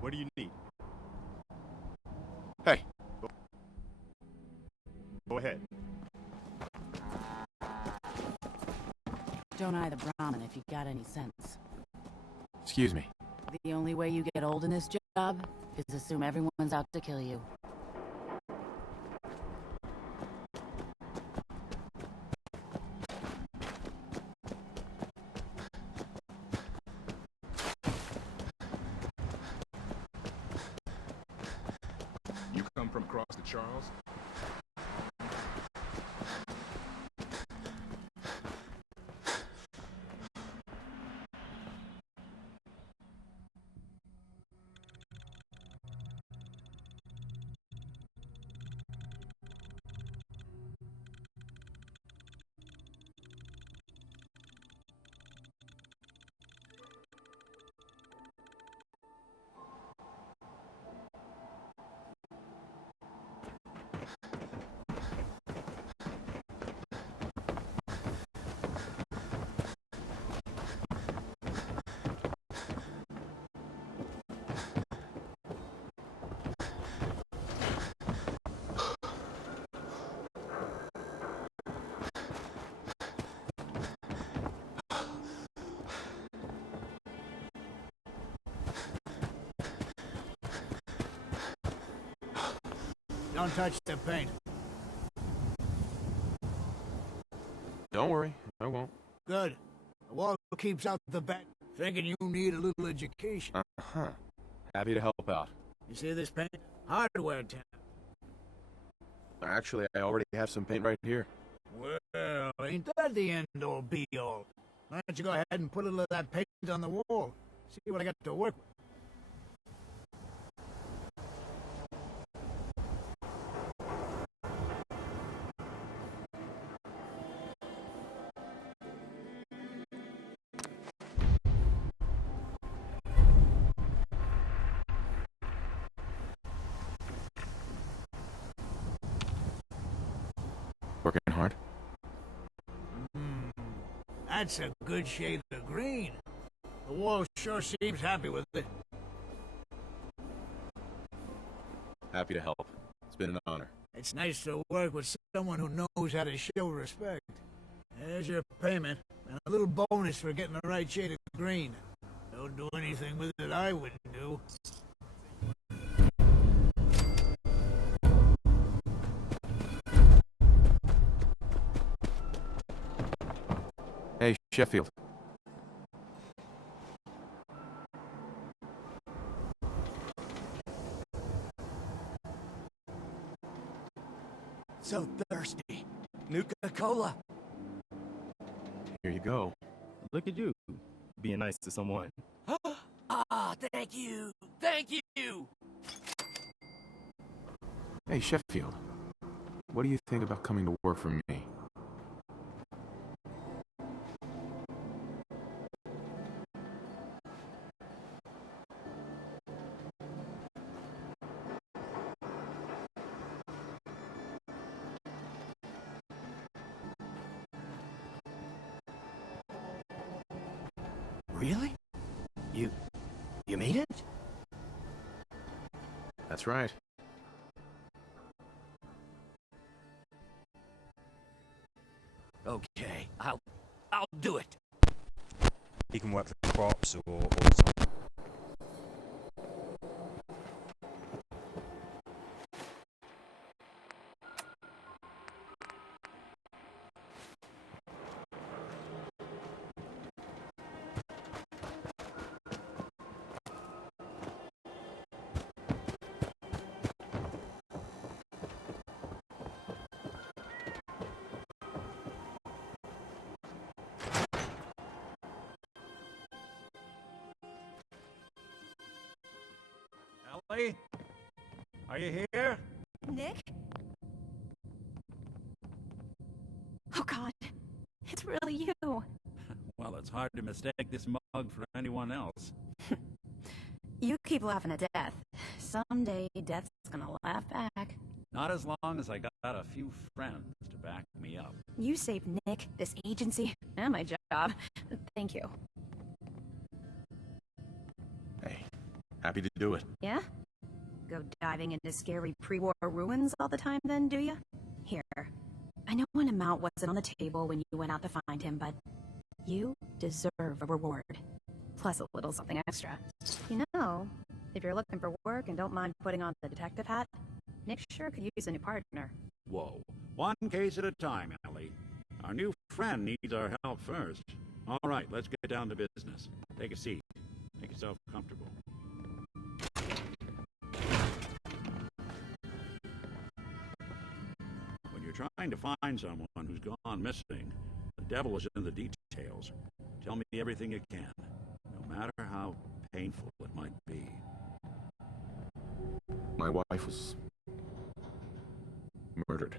What do you need? Hey. Go ahead. Don't eye the Brahmin if you got any sense. Excuse me. The only way you get old in this job is assume everyone's out to kill you. You come from across the Charles? Don't touch the paint. Don't worry, I won't. Good. The wall keeps out the bat. Thinking you need a little education. Uh-huh. Happy to help out. You see this paint? Hardware tab. Actually, I already have some paint right here. Well, ain't that the end-all be-all? Why don't you go ahead and put a little of that paint on the wall? See what I got to work with. Working hard? That's a good shade of green. The wall sure seems happy with it. Happy to help. It's been an honor. It's nice to work with someone who knows how to show respect. There's your payment, and a little bonus for getting the right shade of green. Don't do anything with it I wouldn't do. Hey, Sheffield. So thirsty. Nuka-Cola. Here you go. Look at you, being nice to someone. Ah, thank you. Thank you. Hey, Sheffield. What do you think about coming to work for me? Really? You made it? That's right. Okay, I'll do it. He can work for crops or something. Ellie? Are you here? Nick? Oh God, it's really you. Well, it's hard to mistake this mug for anyone else. You keep laughing at death. Someday, death's gonna laugh back. Not as long as I got a few friends to back me up. You saved Nick, this agency, and my job. Thank you. Hey, Happy to do it. Yeah? Go diving into scary pre-war ruins all the time then, do you? Here. I know an amount wasn't on the table when you went out to find him, but you deserve a reward. Plus a little something extra. You know, if you're looking for work and don't mind putting on the detective hat, Nick sure could use a new partner. Whoa. One case at a time, Ellie. Our new friend needs our help first. All right, let's get down to business. Take a seat. Make yourself comfortable. When you're trying to find someone who's gone missing, the devil is in the details. Tell me everything you can, no matter how painful it might be. My wife was murdered.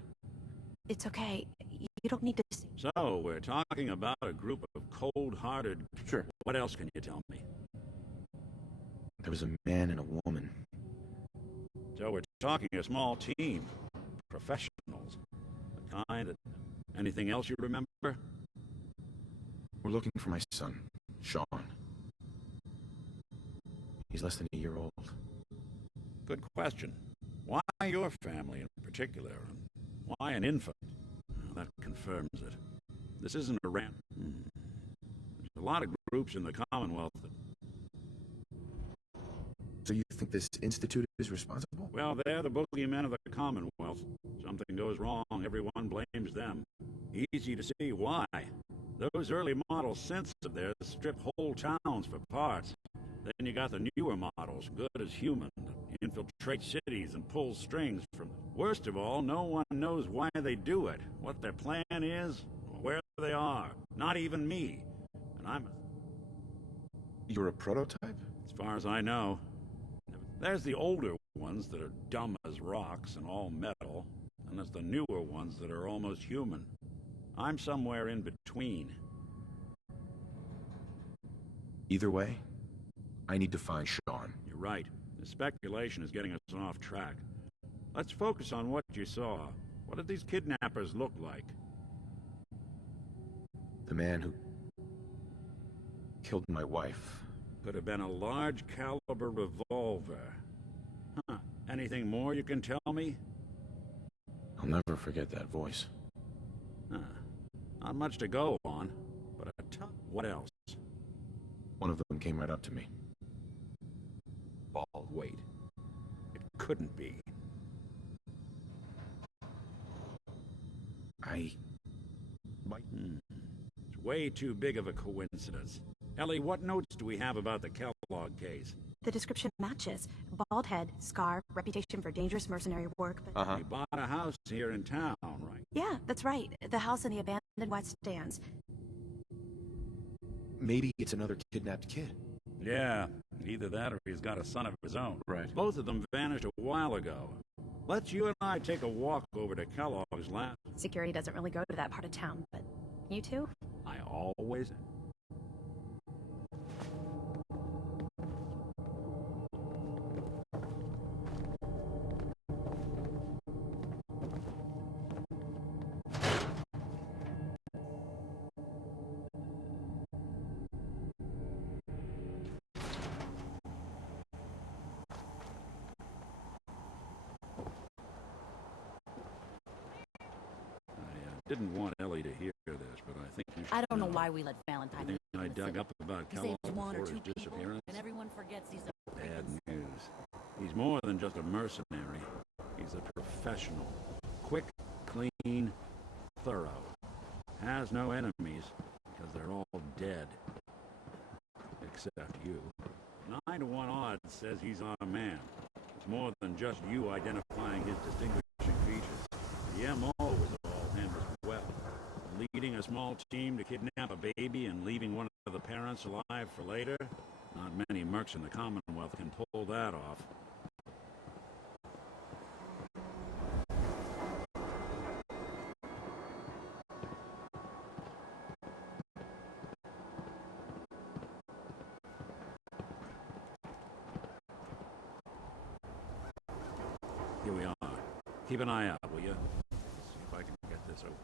It's okay. You don't need to see. So, we're talking about a group of cold-hearted... Sure. What else can you tell me? There was a man and a woman. So we're talking a small team. Professionals. The kind that... Anything else you remember? We're looking for my son, Sean. He's less than a year old. Good question. Why your family in particular? And why an infant? Well, that confirms it. This isn't a rant. There's a lot of groups in the Commonwealth that... So you think this institute is responsible? Well, they're the boogeymen of the Commonwealth. Something goes wrong, everyone blames them. Easy to see why. Those early model synths of theirs strip whole towns for parts. Then you got the newer models, good as human, that infiltrate cities and pull strings from... Worst of all, no one knows why they do it, what their plan is, or where they are. Not even me. And I'm... You're a prototype? As far as I know. There's the older ones that are dumb as rocks and all metal, and there's the newer ones that are almost human. I'm somewhere in between. Either way, I need to find Sean. You're right. The speculation is getting us off track. Let's focus on what you saw. What did these kidnappers look like? The man who killed my wife. Could have been a large caliber revolver. Huh. Anything more you can tell me? I'll never forget that voice. Huh. Not much to go on, but a ton. What else? One of them came right up to me. Bald. Wait. It couldn't be. It's way too big of a coincidence. Ellie, what notes do we have about the Kellogg case? The description matches. Bald head, scar, reputation for dangerous mercenary work, but... You bought a house here in town, right? Yeah, that's right. The house in the abandoned white stands. Maybe it's another kidnapped kid. Yeah, either that or he's got a son of his own. Right. Both of them vanished a while ago. Let's you and I take a walk over to Kellogg's last. Security doesn't really go to that part of town, but you two? I always... didn't want Ellie to hear this, but I think you should I don't know why we let Valentine Everything I dug up about He Kellogg saved one or before two his people, disappearance. and everyone forgets he's a Bad news. He's more than just a mercenary. He's a professional. Quick, clean, thorough. Has no enemies, because they're all dead. Except you. 9 to 1 odds says he's our man. It's more than just you identifying his distinguishing features. The MO was all him as well. Leading a small team to kidnap a baby and leaving one of the parents alive for later? Not many mercs in the Commonwealth can pull that off. Here we are. Keep an eye out, will you? See if I can get this open.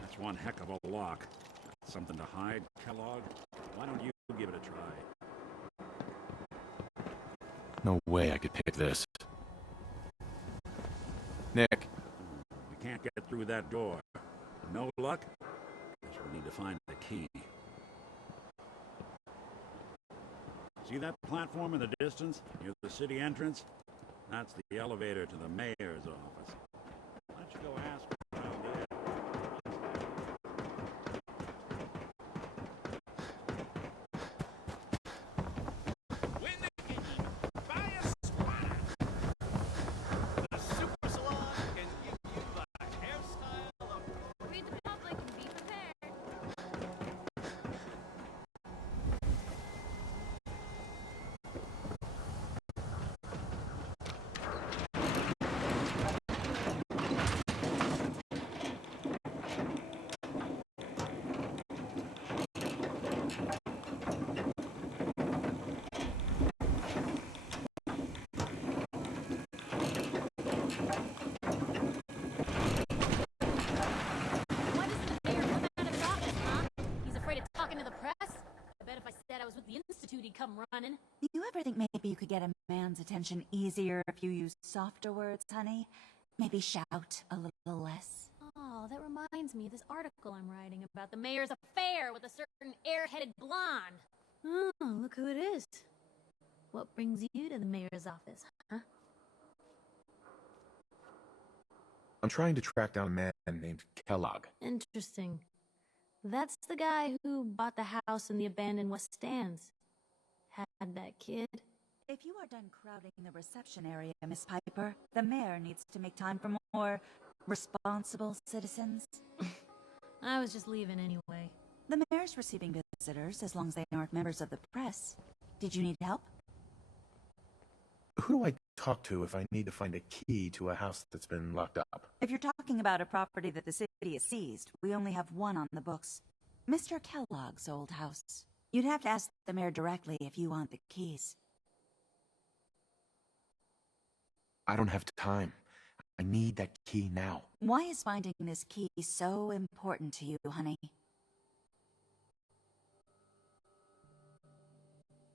That's one heck of a lock. something to hide, Kellogg? Why don't you give it a try? No way I could pick this. Nick, We can't get through that door. No luck? Guess we'll need to find the key. See that platform in the distance, near the city entrance? That's the elevator to the mayor's office. Why don't you go ask around there? Read the public and be prepared. Why doesn't the mayor come out of his office, huh? He's afraid of talking to the press? I bet if I said I was with the Institute, he'd come running. Do you ever think maybe you could get a man's attention easier if you use softer words, honey? Maybe shout a little less. Oh, that reminds me of this article I'm writing about the mayor's affair with a certain air-headed blonde. Oh, look who it is. What brings you to the mayor's office, huh? I'm trying to track down a man named Kellogg. Interesting. That's the guy who bought the house in the abandoned West Stands. Had that kid. If you are done crowding the reception area, Miss Piper, the mayor needs to make time for more responsible citizens. I was just leaving anyway. The mayor's receiving visitors as long as they aren't members of the press. Did you need help? Who do I talk to if I need to find a key to a house that's been locked up? If you're talking about a property that the city has seized, we only have one on the books. Mr. Kellogg's old house. You'd have to ask the mayor directly if you want the keys. I don't have time. I need that key now. Why is finding this key so important to you, honey?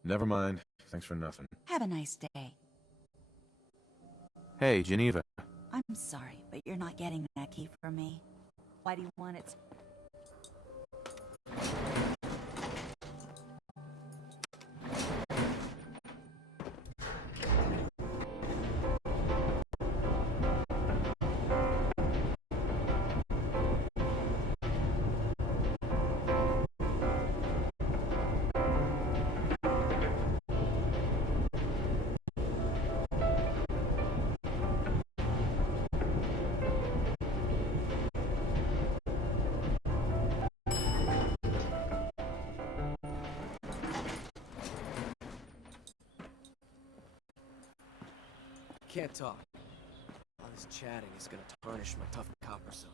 Never mind. Thanks for nothing. Have a nice day. Hey, Geneva. I'm sorry, but you're not getting that key from me. Why do you want it? Can't talk. All this chatting is gonna tarnish my tough copper soda.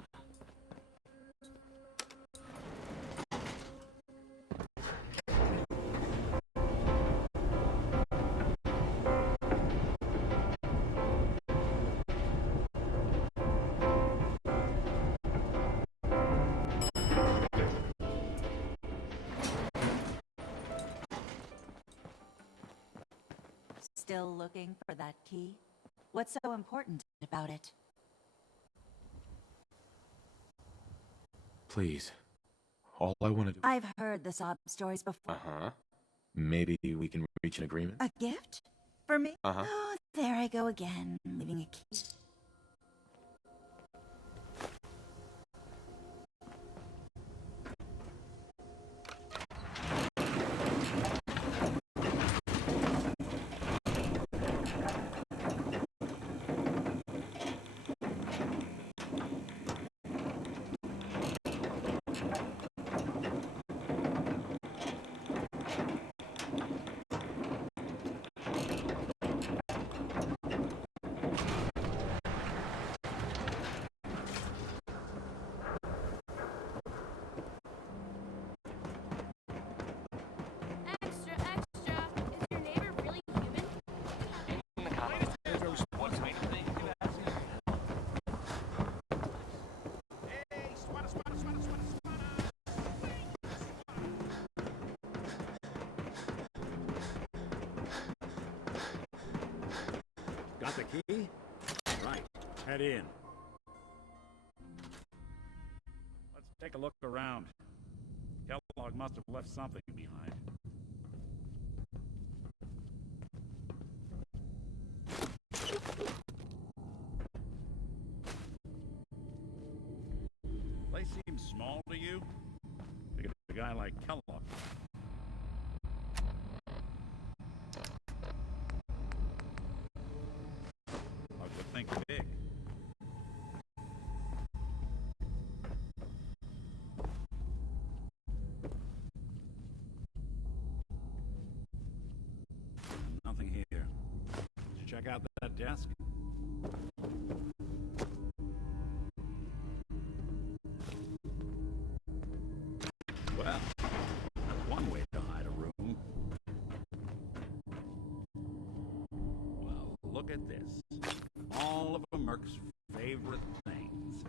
Still looking for that key? What's so important about it? Please. All I want to do... I've heard the sob stories before. Uh-huh. Maybe we can reach an agreement? A gift? For me? Uh-huh. Oh, there I go again, leaving a key. Got the key? Right. Head in. Let's take a look around. Kellogg must have left something behind. Place seems small to you? Figured a guy like Kellogg. I would think big. Nothing here. Did you check out that desk? Well, that's one way to hide a room. Well, look at this. All of a Merc's favorite things.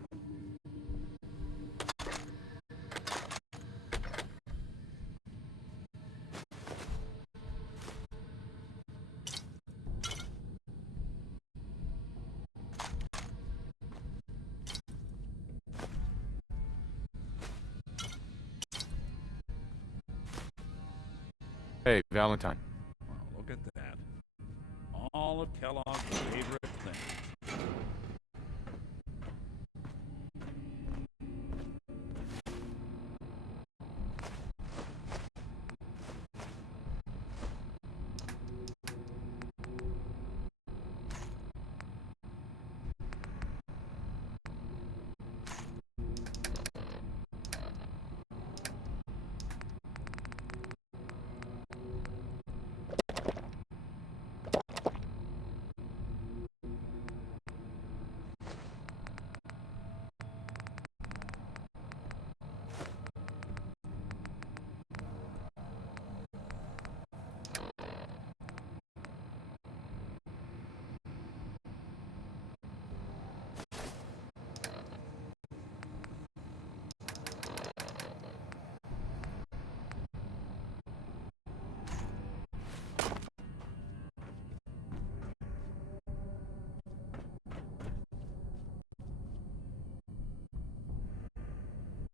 Hey, Valentine. Well, look at that. All of Kellogg's favorite things.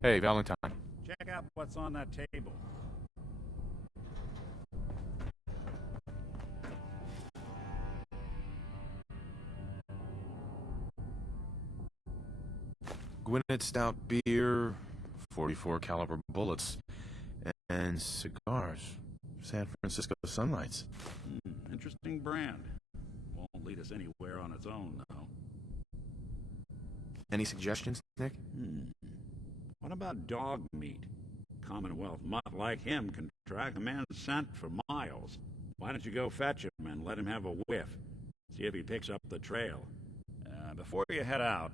Hey, Valentine. Check out what's on that table. Gwinnett Stout beer, 44 caliber bullets, and cigars. San Francisco Sunlights. Interesting brand. Won't lead us anywhere on its own, though. Any suggestions, Nick? What about dog meat? Commonwealth mutt like him can track a man's scent for miles. Why don't you go fetch him and let him have a whiff? See if he picks up the trail. Before you head out,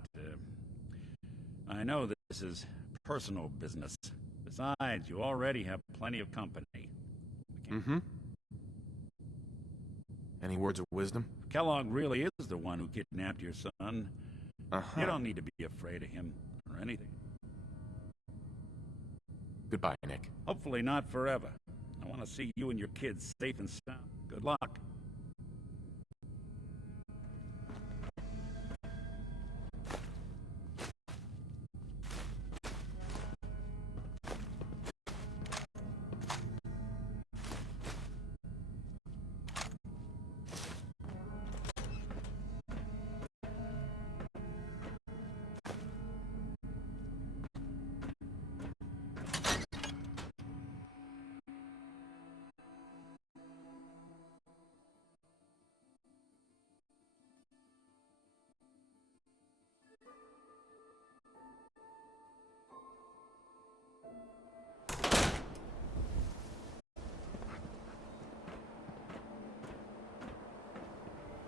I know this is personal business. Besides, you already have plenty of company. Mm-hmm. Any words of wisdom? Kellogg really is the one who kidnapped your son. Uh-huh. You don't need to be afraid of him or anything. Goodbye, Nick. Hopefully not forever. I want to see you and your kids safe and sound. Good luck.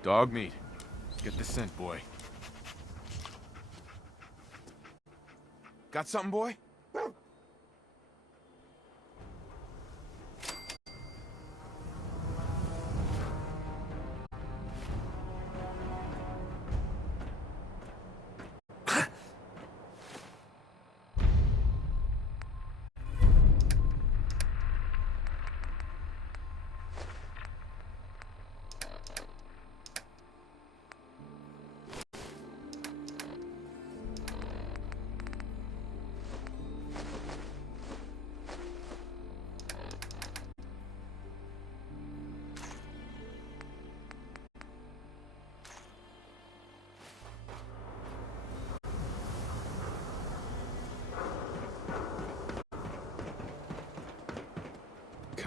Dog meat. Get the scent, boy. Got something, boy?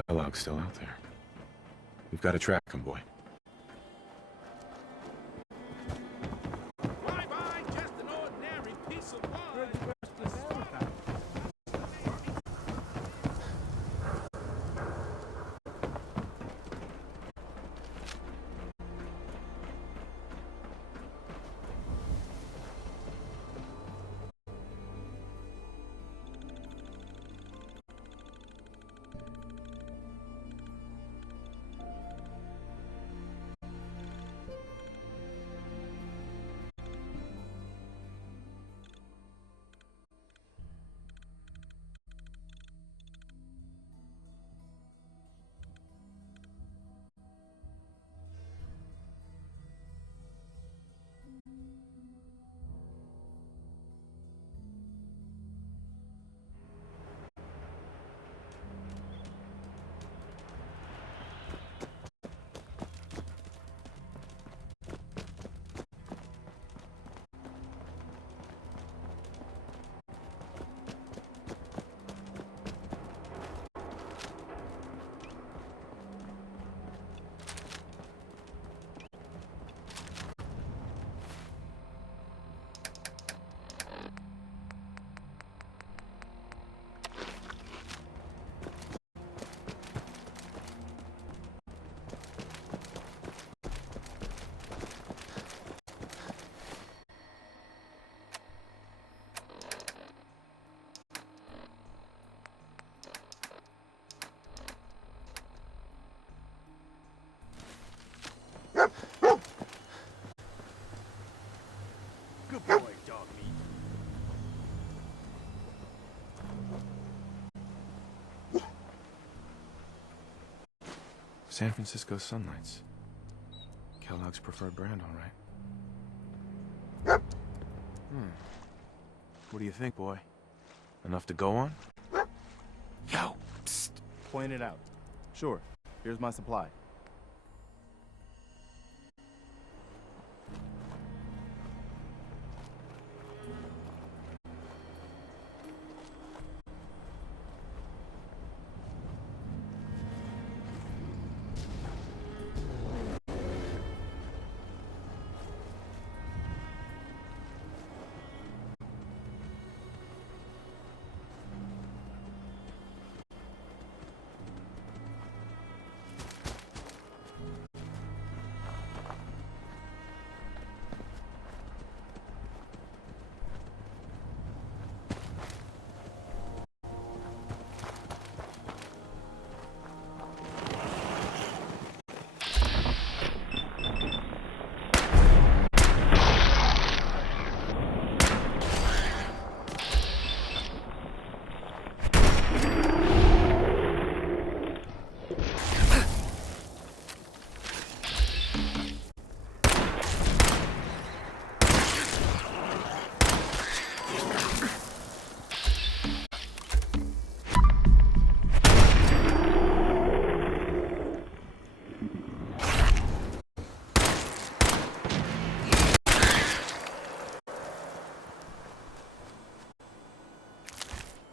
Kellogg's still out there. We've got to track him, boy. Bye-bye, just an ordinary piece of wood. Good boy, dog meat. San Francisco Sunlights. Kellogg's preferred brand, all right. What do you think, boy? Enough to go on? Yo, psst. Point it out. Sure, here's my supply.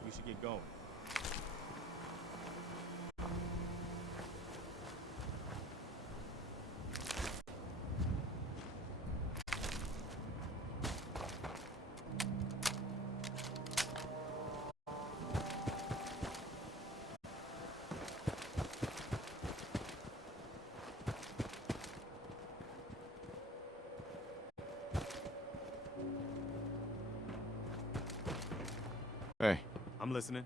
We should get going. Hey. I'm listening.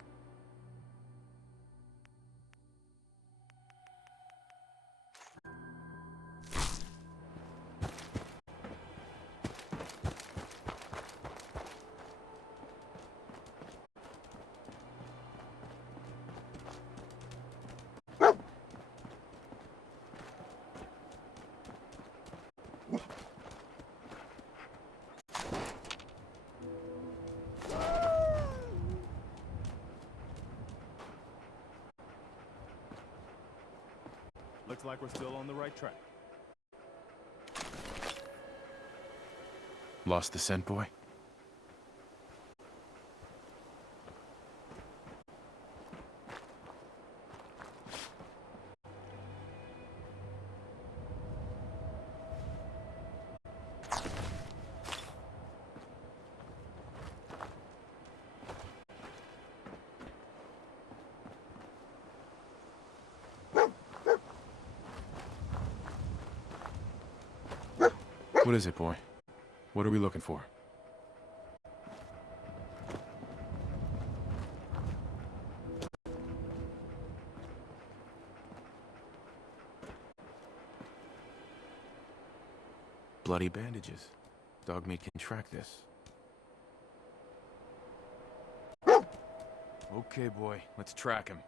Looks like we're still on the right track. Lost the scent, boy? What is it, boy? What are we looking for? Bloody bandages. Dogmeat can track this. Okay, boy. Let's track him.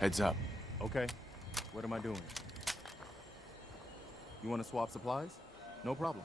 Heads up. Okay. What am I doing? You want to swap supplies? No problem.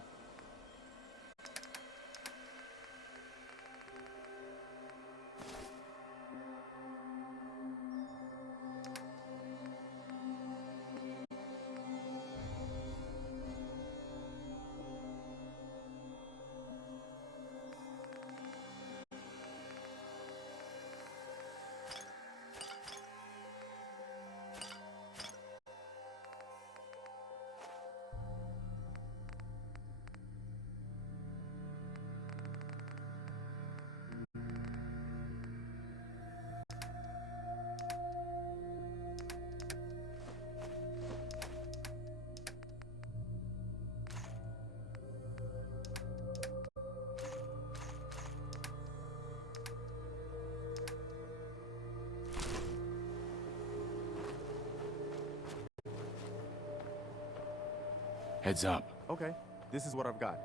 Heads up. Okay. This is what I've got.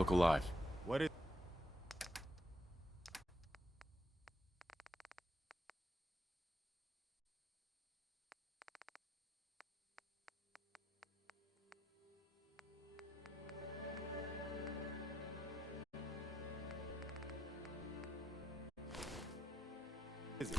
Look alive. What is... is it?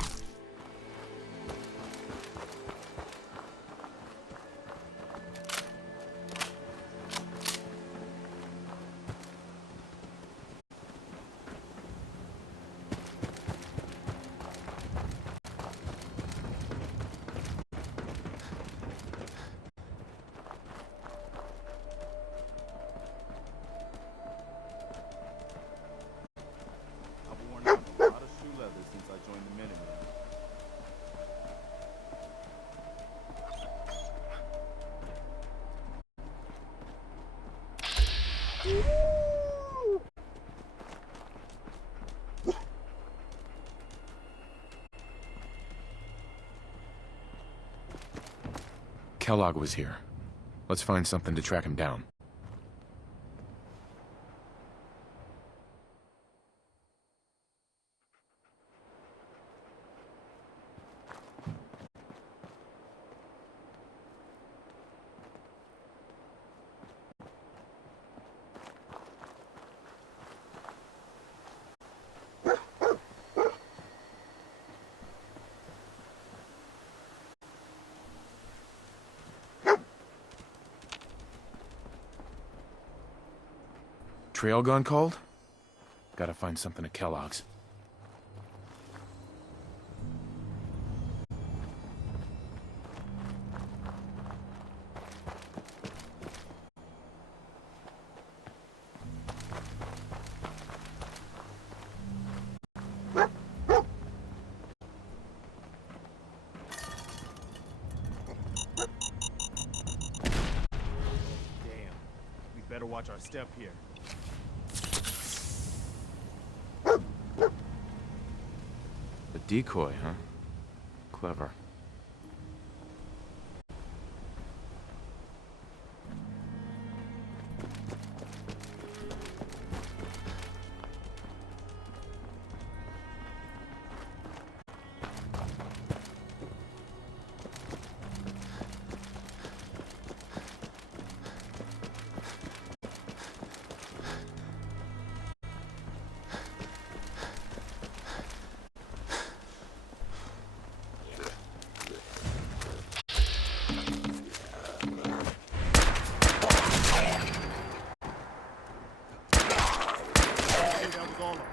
I've worn out a lot of shoe leather since I joined the Minutemen. Kellogg was here. Let's find something to track him down. Trail gun called? Gotta find something at Kellogg's. Damn. We better watch our step here. A decoy, huh? Clever. That was all of them.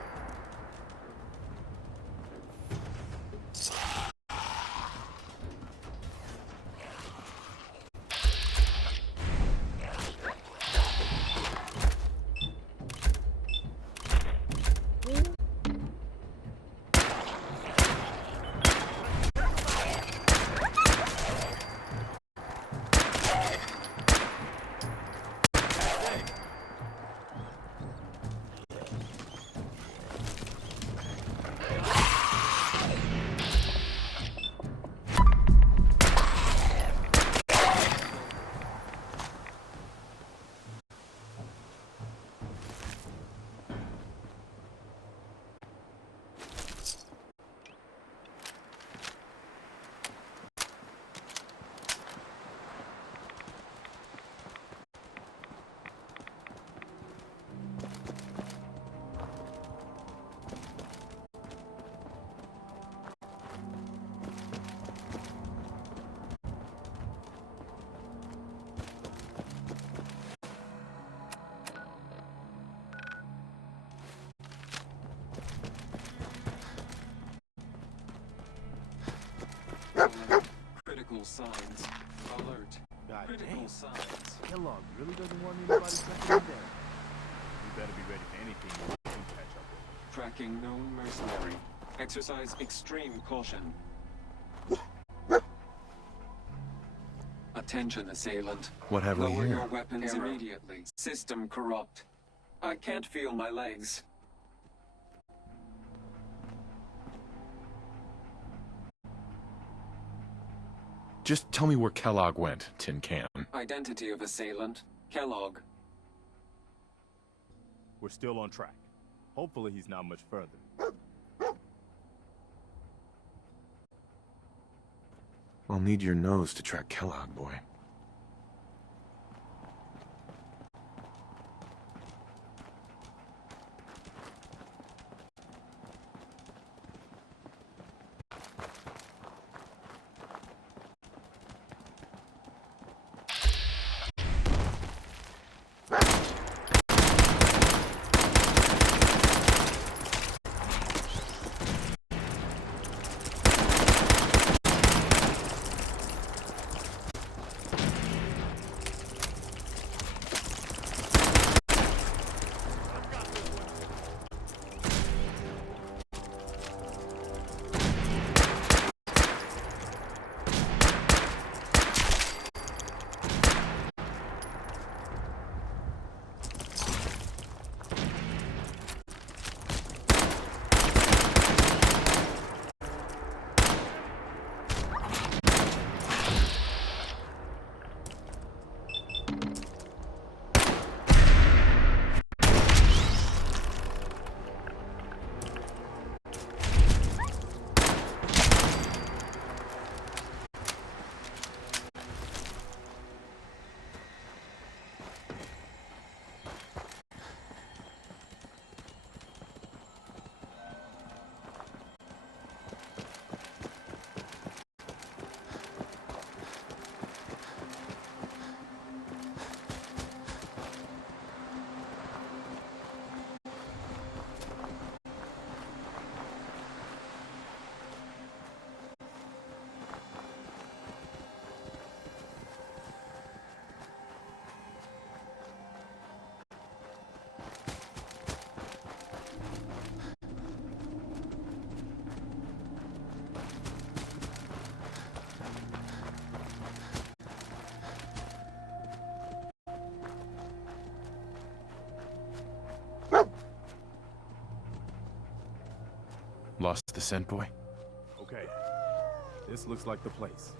Critical signs. Alert. God Critical damn. signs. Kellogg really doesn't want anybody second him down. We better be ready for anything we can catch up with. Tracking known mercenary. Exercise extreme caution. Attention, assailant. What have we Lower here? your weapons immediately. System corrupt. I can't feel my legs. Just tell me where Kellogg went, Tin Can. Identity of assailant. Kellogg. We're still on track. Hopefully he's not much further. I'll need your nose to track Kellogg, boy. Lost the scent, boy? Okay. This looks like the place.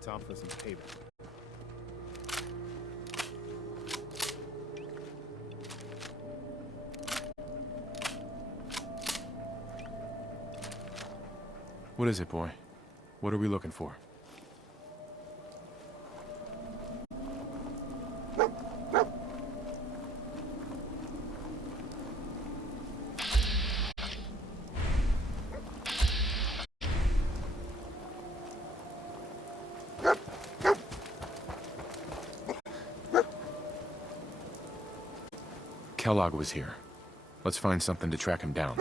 Time for some cable. What is it, boy? What are we looking for? Kellogg was here. Let's find something to track him down.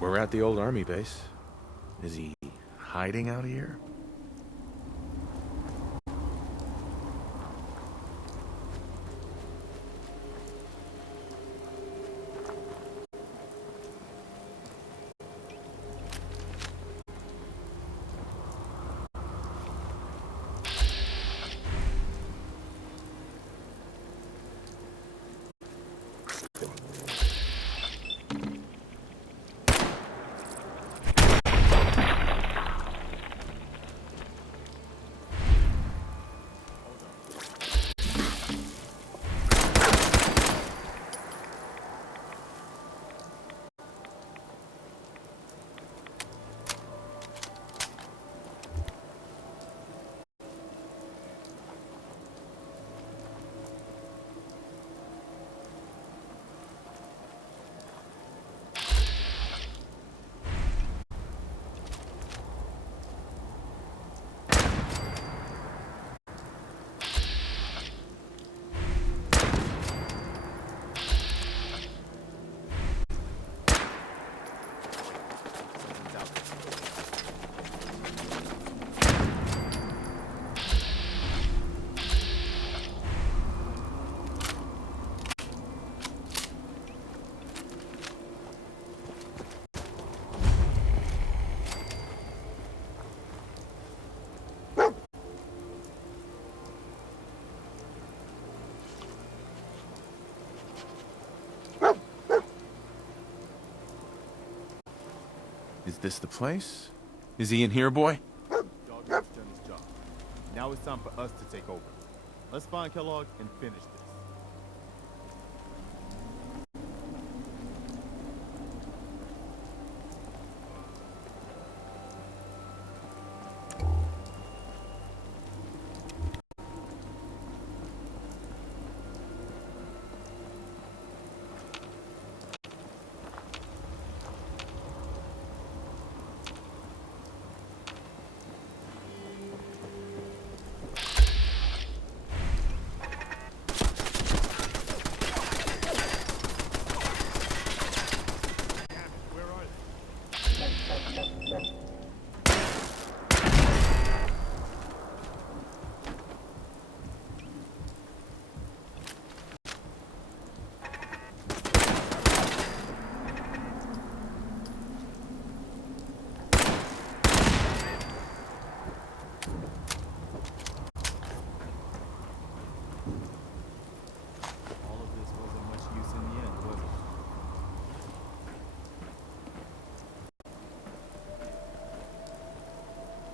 We're at the old army base. Is he hiding out here? Is this the place? Is he in here, boy? Dog has done his job. Now it's time for us to take over. Let's find Kellogg and finish this.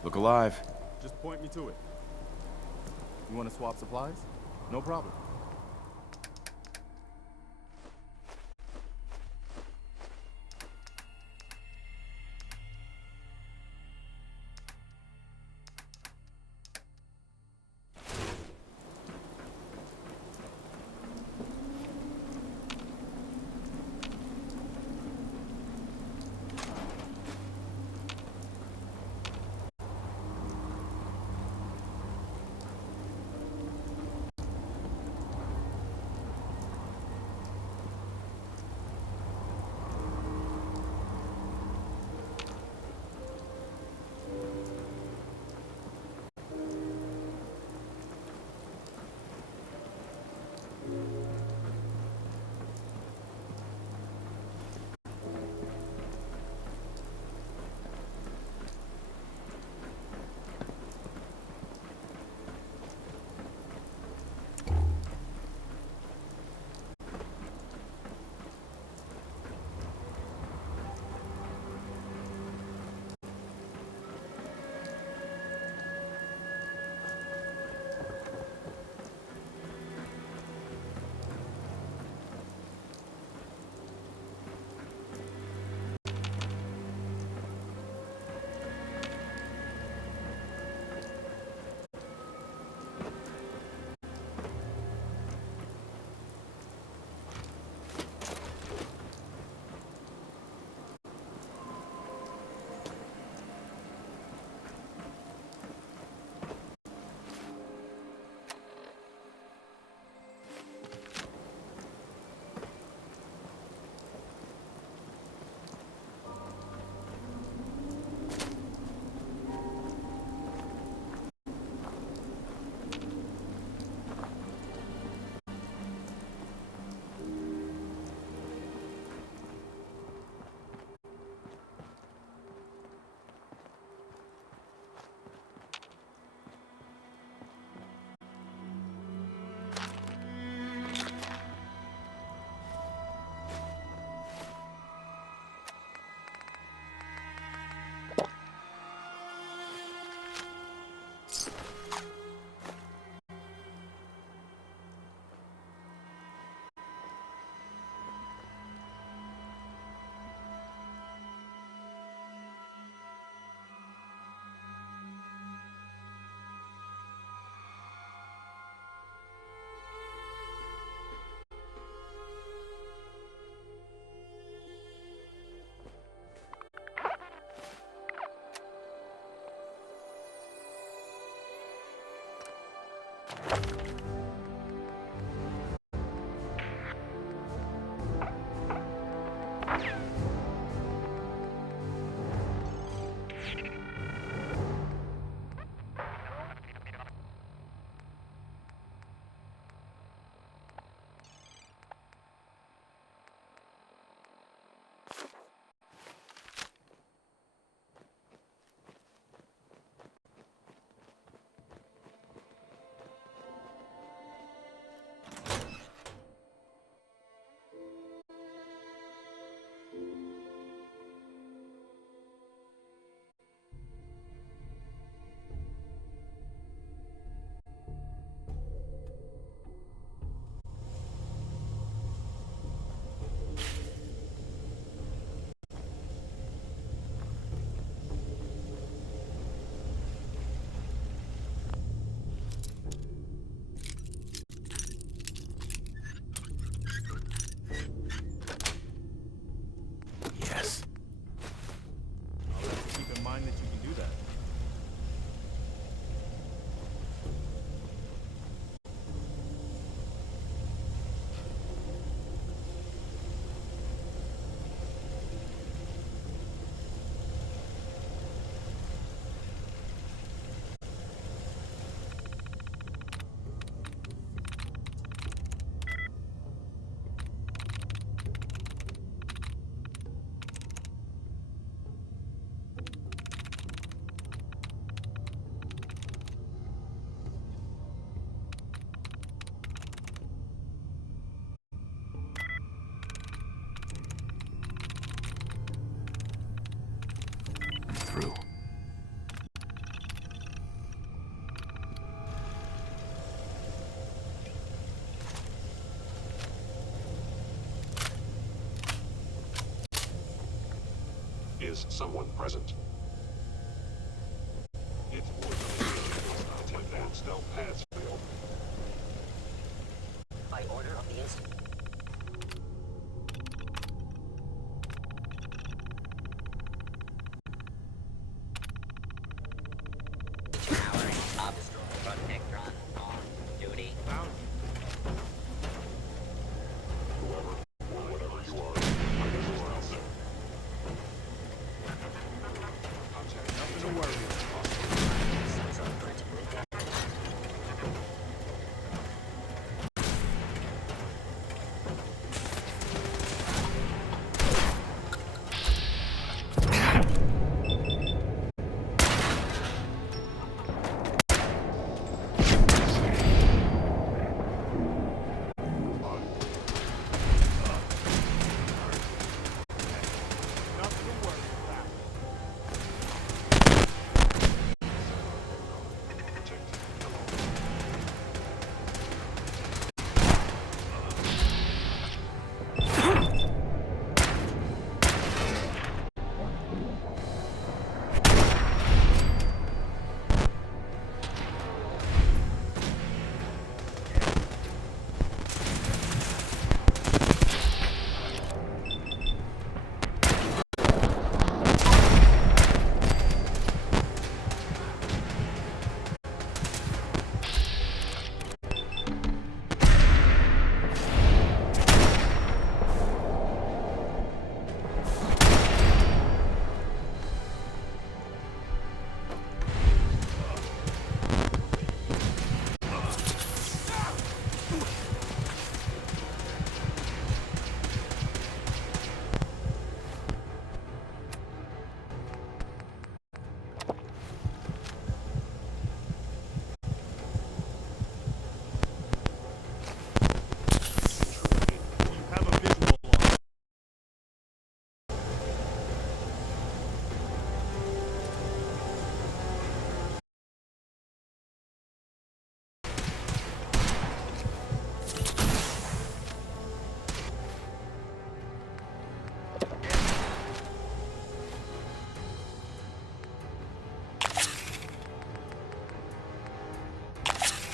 Look alive. Just point me to it. You want to swap supplies? No problem. is someone present. It was like that stealth has failed. By order of the Institute. Powering top protectron on duty. Whoever or whatever you are, I guess you are out there. Contact. Nothing to worry about.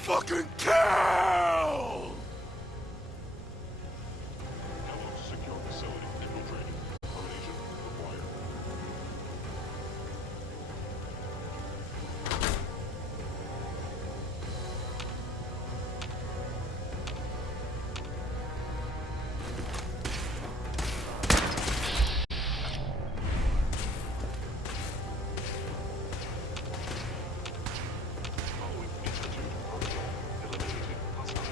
Fucking kill! Hello, secure facility infiltrated. Termination required. Following Institute protocol. Eliminating hostile.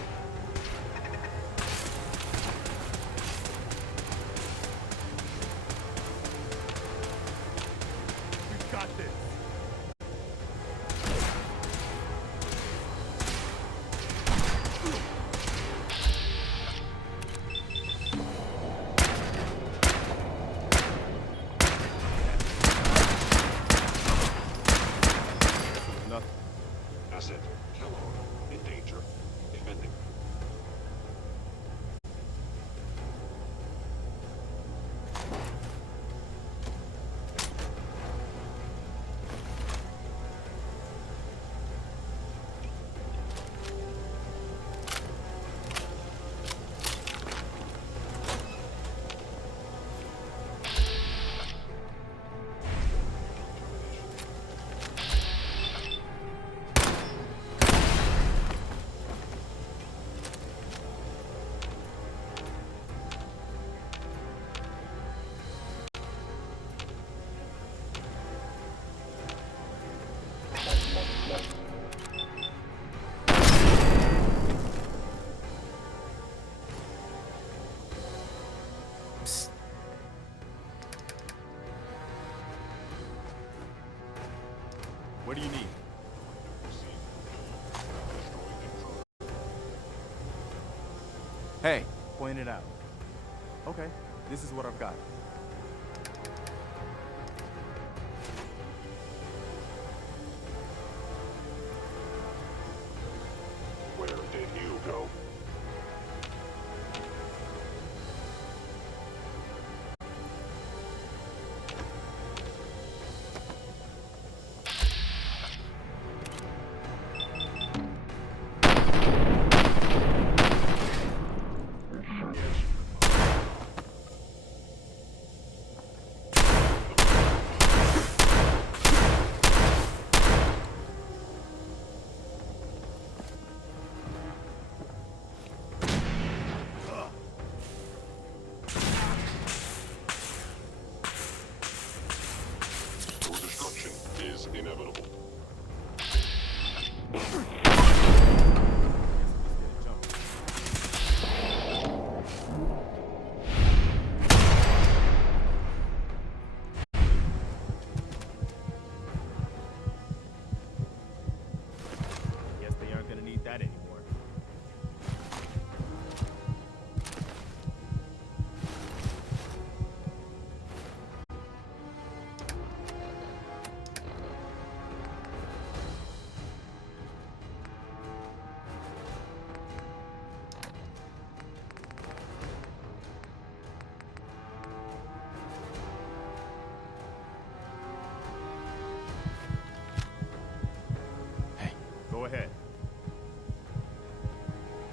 We've got this. Nothing. Asset. Kellogg. In danger. Defending. What do you need? Hey, point it out. Okay, this is what I've got. Where did you go?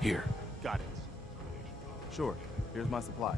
Here. Got it. Sure, here's my supply.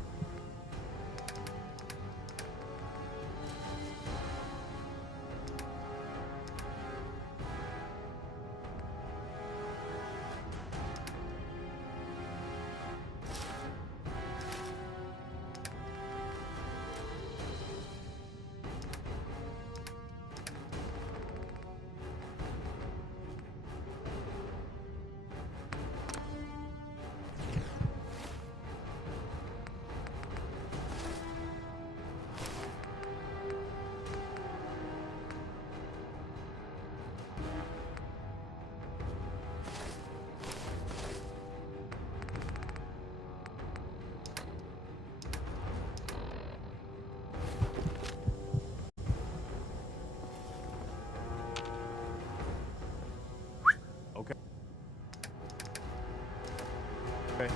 Okay,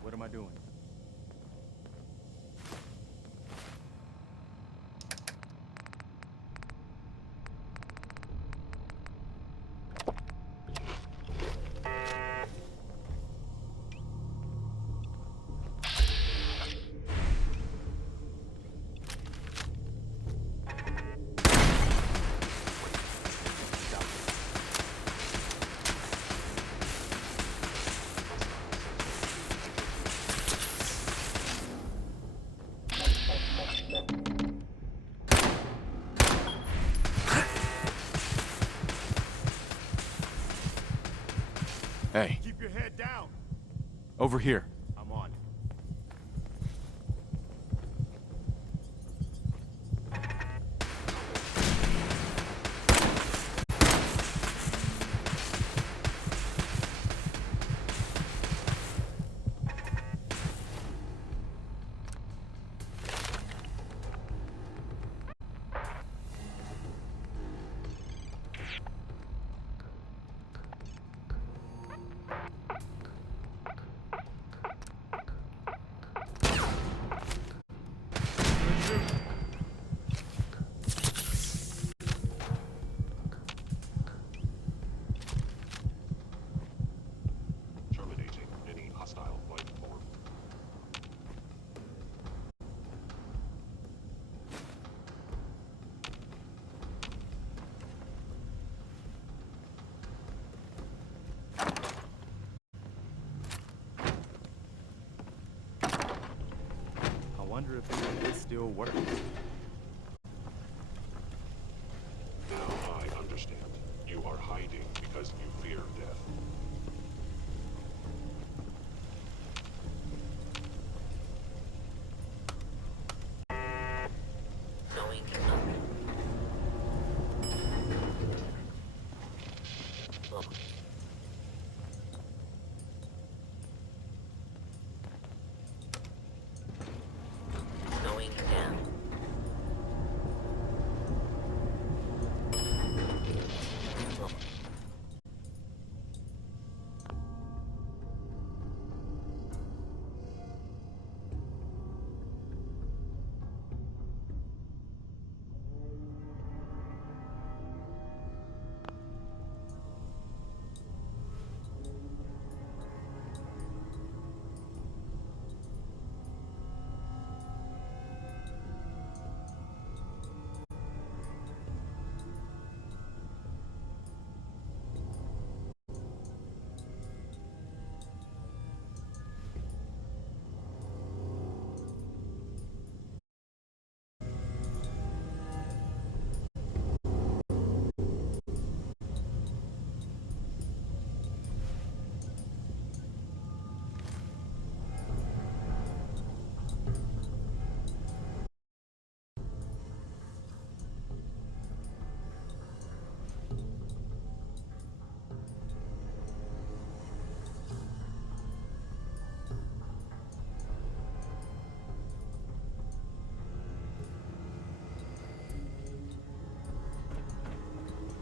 what am I doing? Hey. Keep your head down. Over here. I'm on. Terminating any hostile life form. I wonder if any of this still works. Now I understand. You are hiding because you fear death. Going up. Oh. Going down. Oh.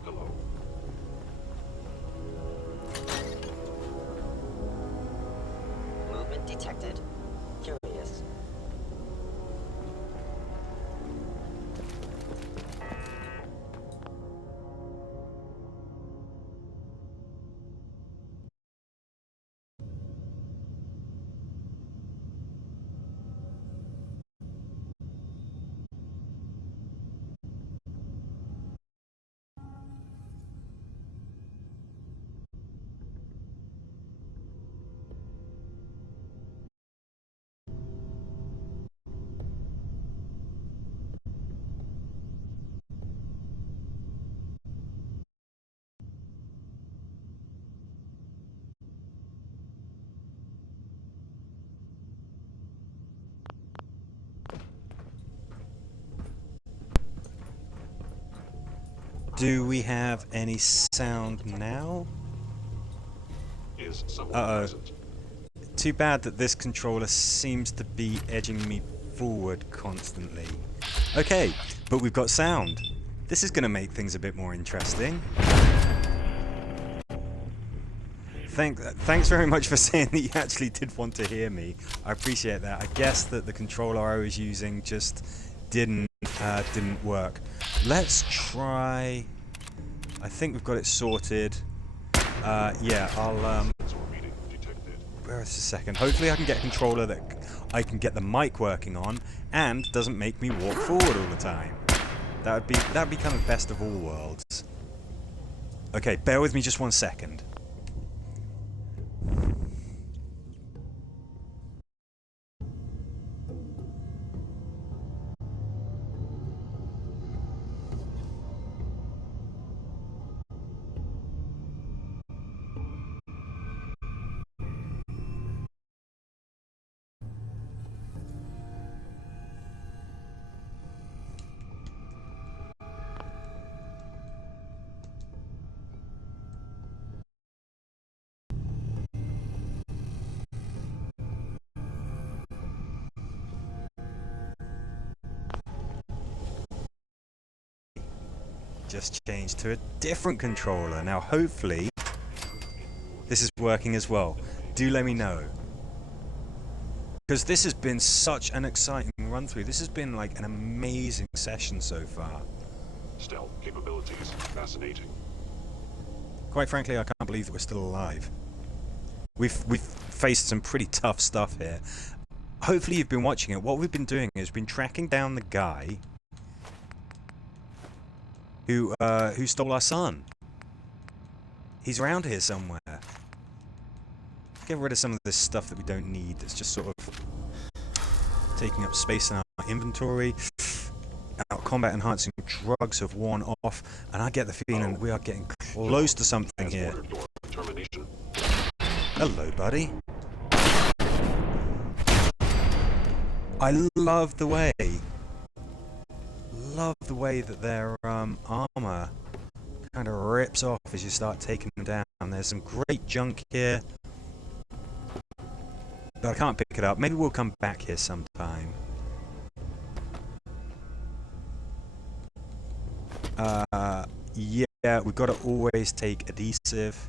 Hello. Movement detected. Curious. Do we have any sound now? Is someone Uh-oh. present? Too bad that this controller seems to be edging me forward constantly. Okay, but we've got sound. This is going to make things a bit more interesting. Thanks very much for saying that you actually did want to hear me. I appreciate that. I guess that the controller I was using just didn't work. Let's try. I think we've got it sorted. Yeah, I'll Where is the second? Hopefully I can get a controller that I can get the mic working on and doesn't make me walk forward all the time. That'd be kind of best of all worlds. Okay, bear with me just 1 second. Just changed to a different controller. Now hopefully this is working as well. Do let me know. Because this has been such an exciting run through. This has been like an amazing session so far. Stealth capabilities, fascinating. Quite frankly, I can't believe that we're still alive. We've faced some pretty tough stuff here. Hopefully you've been watching it. What we've been doing is been tracking down the guy who stole our son. He's around here somewhere. Get rid of some of this stuff that we don't need. That's just sort of taking up space in our inventory. Our combat enhancing drugs have worn off, and I get the feeling that we are getting close to something here. Hello, buddy. I love the way that their armor kind of rips off as you start taking them down. There's some great junk here, but I can't pick it up. Maybe we'll come back here sometime. Yeah, we've got to always take adhesive.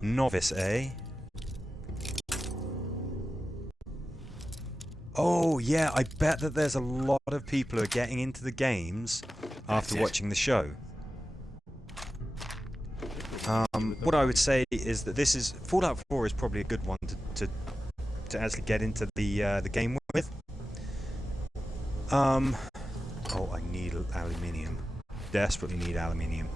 Novice, eh? Oh, yeah, I bet that there's a lot of people who are getting into the games after watching the show. What I would say is that this is... Fallout 4 is probably a good one to actually get into the game with. Oh, I need aluminium. Desperately need aluminium.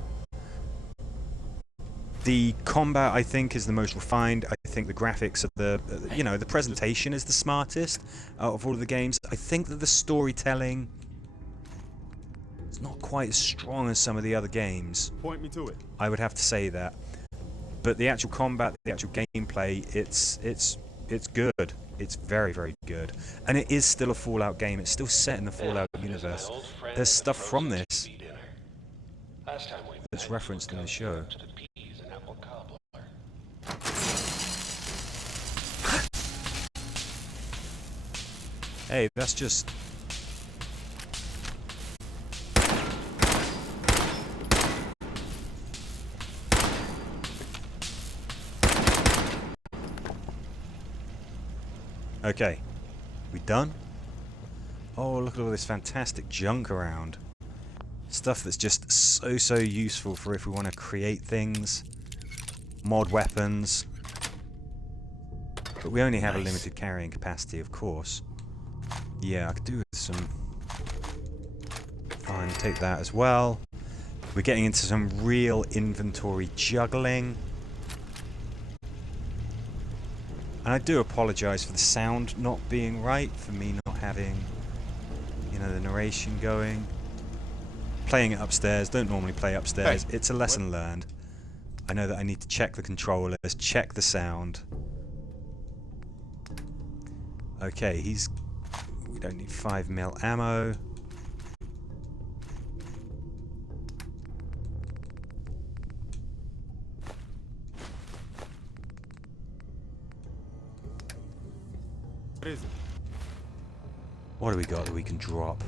The combat, I think, is the most refined. I think the graphics are the presentation is the smartest out of all of the games. I think that the storytelling is not quite as strong as some of the other games. Point me to it. I would have to say that. But the actual combat, the actual gameplay, it's good. It's very, very good. And it is still a Fallout game. It's still set in the Fallout universe. There's stuff from this that's referenced in the show. Hey, that's just... Okay. We done? Oh, look at all this fantastic junk around. Stuff that's just so useful for if we want to create things. Mod weapons. But we only have a limited carrying capacity, of course. Yeah, I could do with some... Fine, take that as well. We're getting into some real inventory juggling. And I do apologise for the sound not being right, for me not having, the narration going. Playing it upstairs, don't normally play upstairs. Hey, it's a lesson learned. I know that I need to check the controllers, check the sound. Okay, Don't need 5mm ammo. What is it? What do we got that we can drop?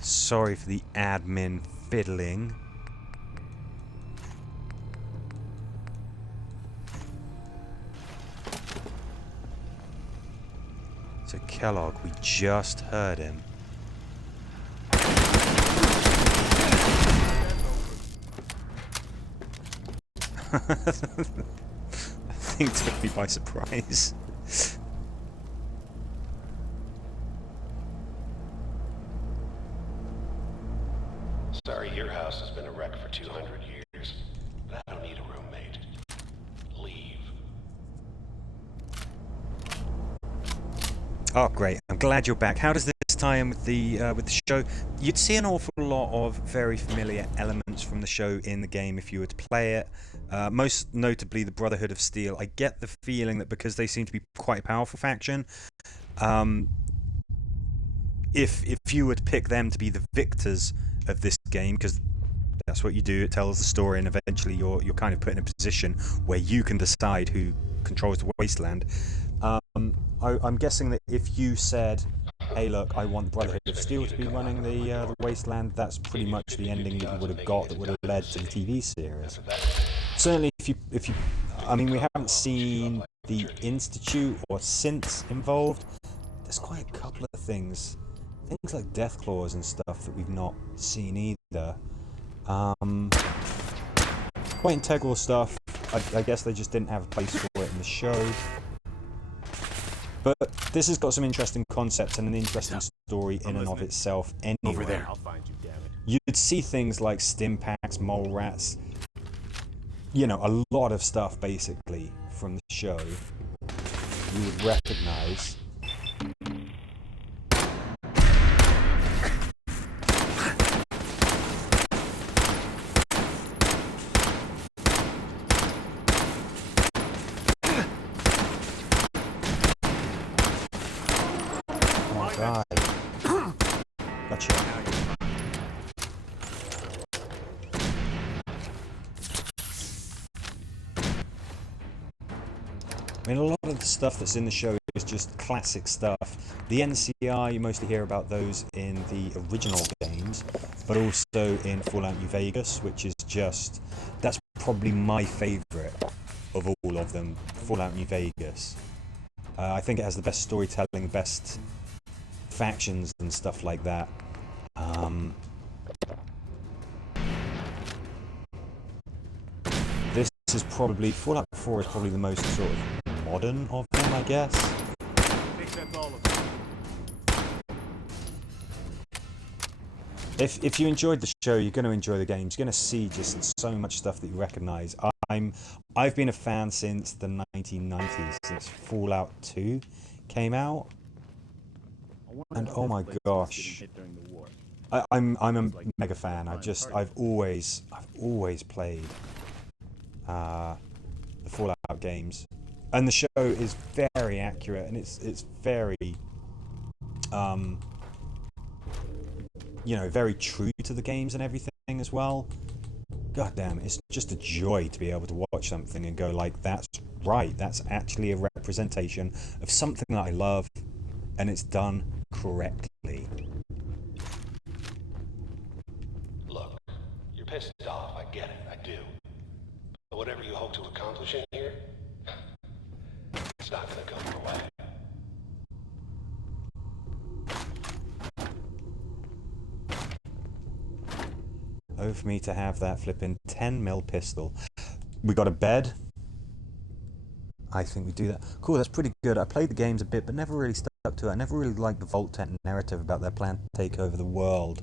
Sorry for the admin fiddling. So Kellogg, we just heard him. That thing took me by surprise. Sorry, your house has been a wreck for 200 years. But I don't need a roommate. Leave. Oh, great! I'm glad you're back. How does this tie in with the show? You'd see an awful lot of very familiar elements from the show in the game if you were to play it. Most notably, the Brotherhood of Steel. I get the feeling that because they seem to be quite a powerful faction, if you were to pick them to be the victors of this game, because that's what you do, it tells the story, and eventually you're kind of put in a position where you can decide who controls the wasteland. I'm guessing that if you said, hey look, I want the Brotherhood of Steel to be running the wasteland, that's pretty much the ending that you would have got that would have led to the TV series. Certainly if you I mean, we haven't seen the Institute or Synths involved. There's quite a couple of things like death claws and stuff that we've not seen either. Quite integral stuff. I guess they just didn't have a place for it in the show. But this has got some interesting concepts and an interesting story in and of itself anyway. Over there. I'll find you, damn it. You'd see things like stim packs, mole rats, you know, a lot of stuff basically from the show you would recognize. God. Gotcha. I mean, a lot of the stuff that's in the show is just classic stuff. The NCR, you mostly hear about those in the original games, but also in Fallout New Vegas, which is just... that's probably my favourite of all of them, Fallout New Vegas. I think it has the best storytelling, best factions and stuff like that. This is probably... Fallout 4 is probably the most sort of modern of them, I guess. I think that's all of them. If you enjoyed the show, you're going to enjoy the games. You're going to see just so much stuff that you recognise. I've been a fan since the 1990s, since Fallout 2 came out. And oh my gosh, I'm a mega fan. I've always played the Fallout games, and the show is very accurate, and it's very you know, very true to the games and everything as well. God damn, it's just a joy to be able to watch something and go like, that's right, that's actually a representation of something that I love, and it's done correctly. Look, you're pissed off, I get it, I do. But whatever you hope to accomplish in here, it's not gonna go your way. Oh, for me to have that flipping 10mm pistol. We got a bed. I think we do that. Cool, that's pretty good. I played the games a bit, but never really stuck to it. I never really liked the Vault-Tec narrative about their plan to take over the world.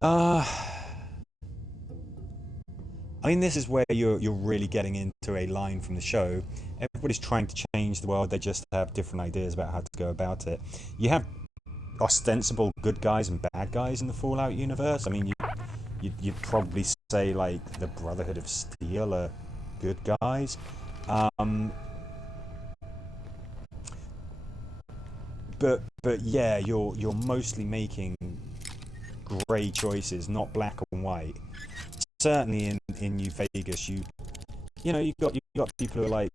I mean, this is where you're really getting into a line from the show. Everybody's trying to change the world. They just have different ideas about how to go about it. You have ostensible good guys and bad guys in the Fallout universe. I mean, you'd probably say like the Brotherhood of Steel are good guys. But yeah, you're mostly making grey choices, not black and white. Certainly in New Vegas, you know you've got people who are like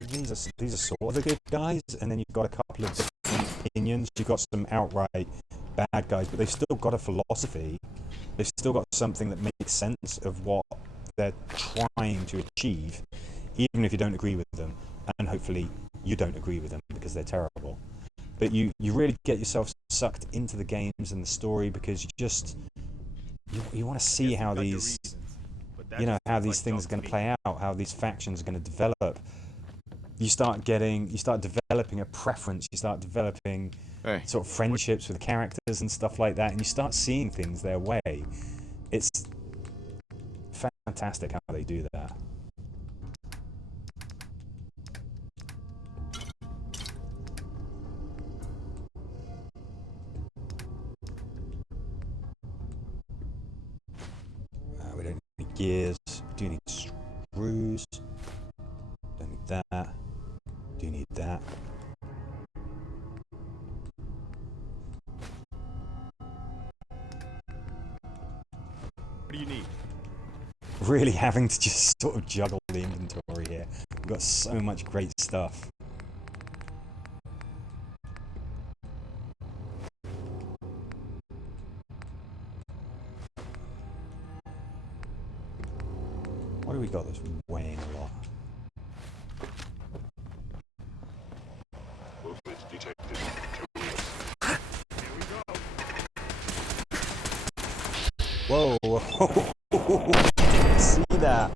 these are sort of the good guys, and then you've got a couple of different opinions. You've got some outright bad guys, but they've still got a philosophy. They've still got something that makes sense of what they're trying to achieve, even if you don't agree with them. And hopefully you don't agree with them because they're terrible. But you really get yourself sucked into the games and the story because you want to see how these how these things are going to play out, how these factions are going to develop. You start developing a preference. You start developing sort of friendships with characters and stuff like that, and you start seeing things their way. It's fantastic how they do that. We don't need gears. We do need screws. Don't need that. Do need that. What do you need? Really having to just sort of juggle the inventory here. We've got so much great stuff. What do we got that's weighing a lot? Movement detected. Whoa! Didn't see that.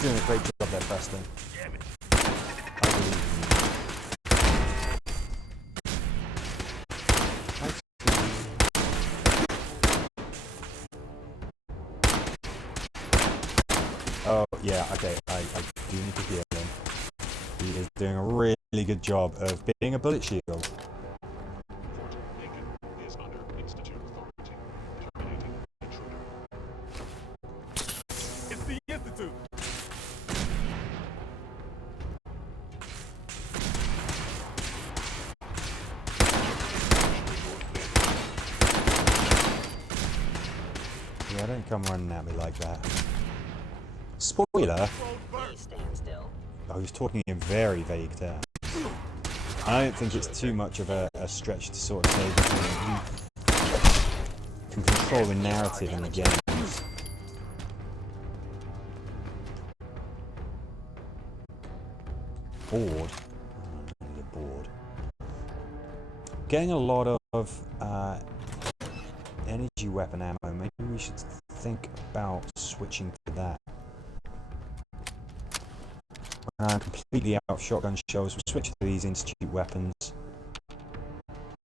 Doing a great job there, Preston. I believe in you. Oh, yeah, okay, I do need to heal him. He is doing a really good job of being a bullet shield. Is under Institute authority. Terminating intruder. It's the Institute. Yeah, don't come running at me like that. Spoiler! Stand still. I was talking in very vague terms. I don't think it's too much of a stretch to sort of say that you can control the narrative in the games. Board? I need a board. Getting a lot of energy weapon ammo. Maybe we should think about switching to that. I'm completely out of shotgun shells. We'll switch to these institute weapons.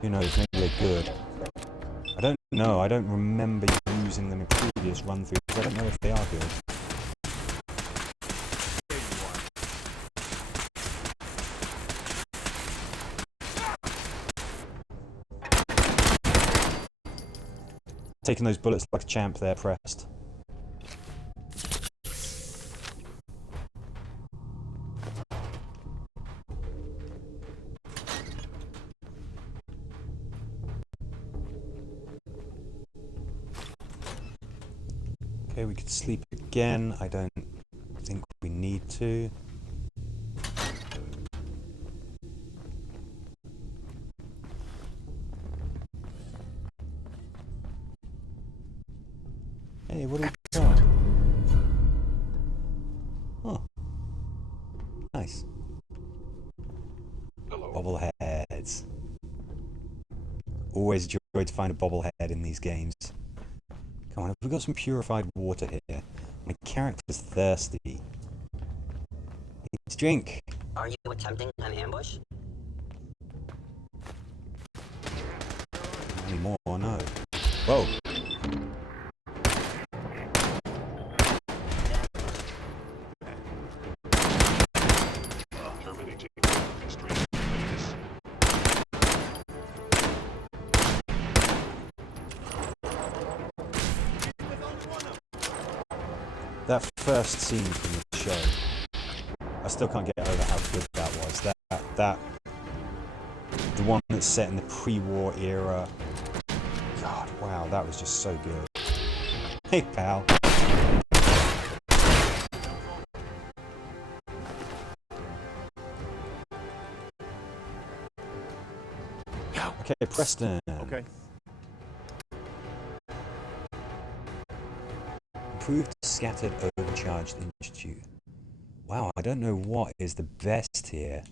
Who knows, maybe they're good. I don't know, I don't remember using them in previous run-throughs. I don't know if they are good. Taking those bullets like a champ there, Pressed. Okay, we could sleep again. I don't think we need to. Hey, what do we got? Oh. Nice. Hello. Bobbleheads. Always enjoyed to find a bobblehead in these games. Come on, have we got some purified water here? My character's thirsty. He needs drink. Are you attempting an ambush? anymore, no. Whoa. That first scene from the show, I still can't get over how good that was. The one that's set in the pre-war era. God, wow, that was just so good. Hey, pal. Okay, Preston. Okay. Improved scattered overcharged institute. Wow, I don't know what is the best here.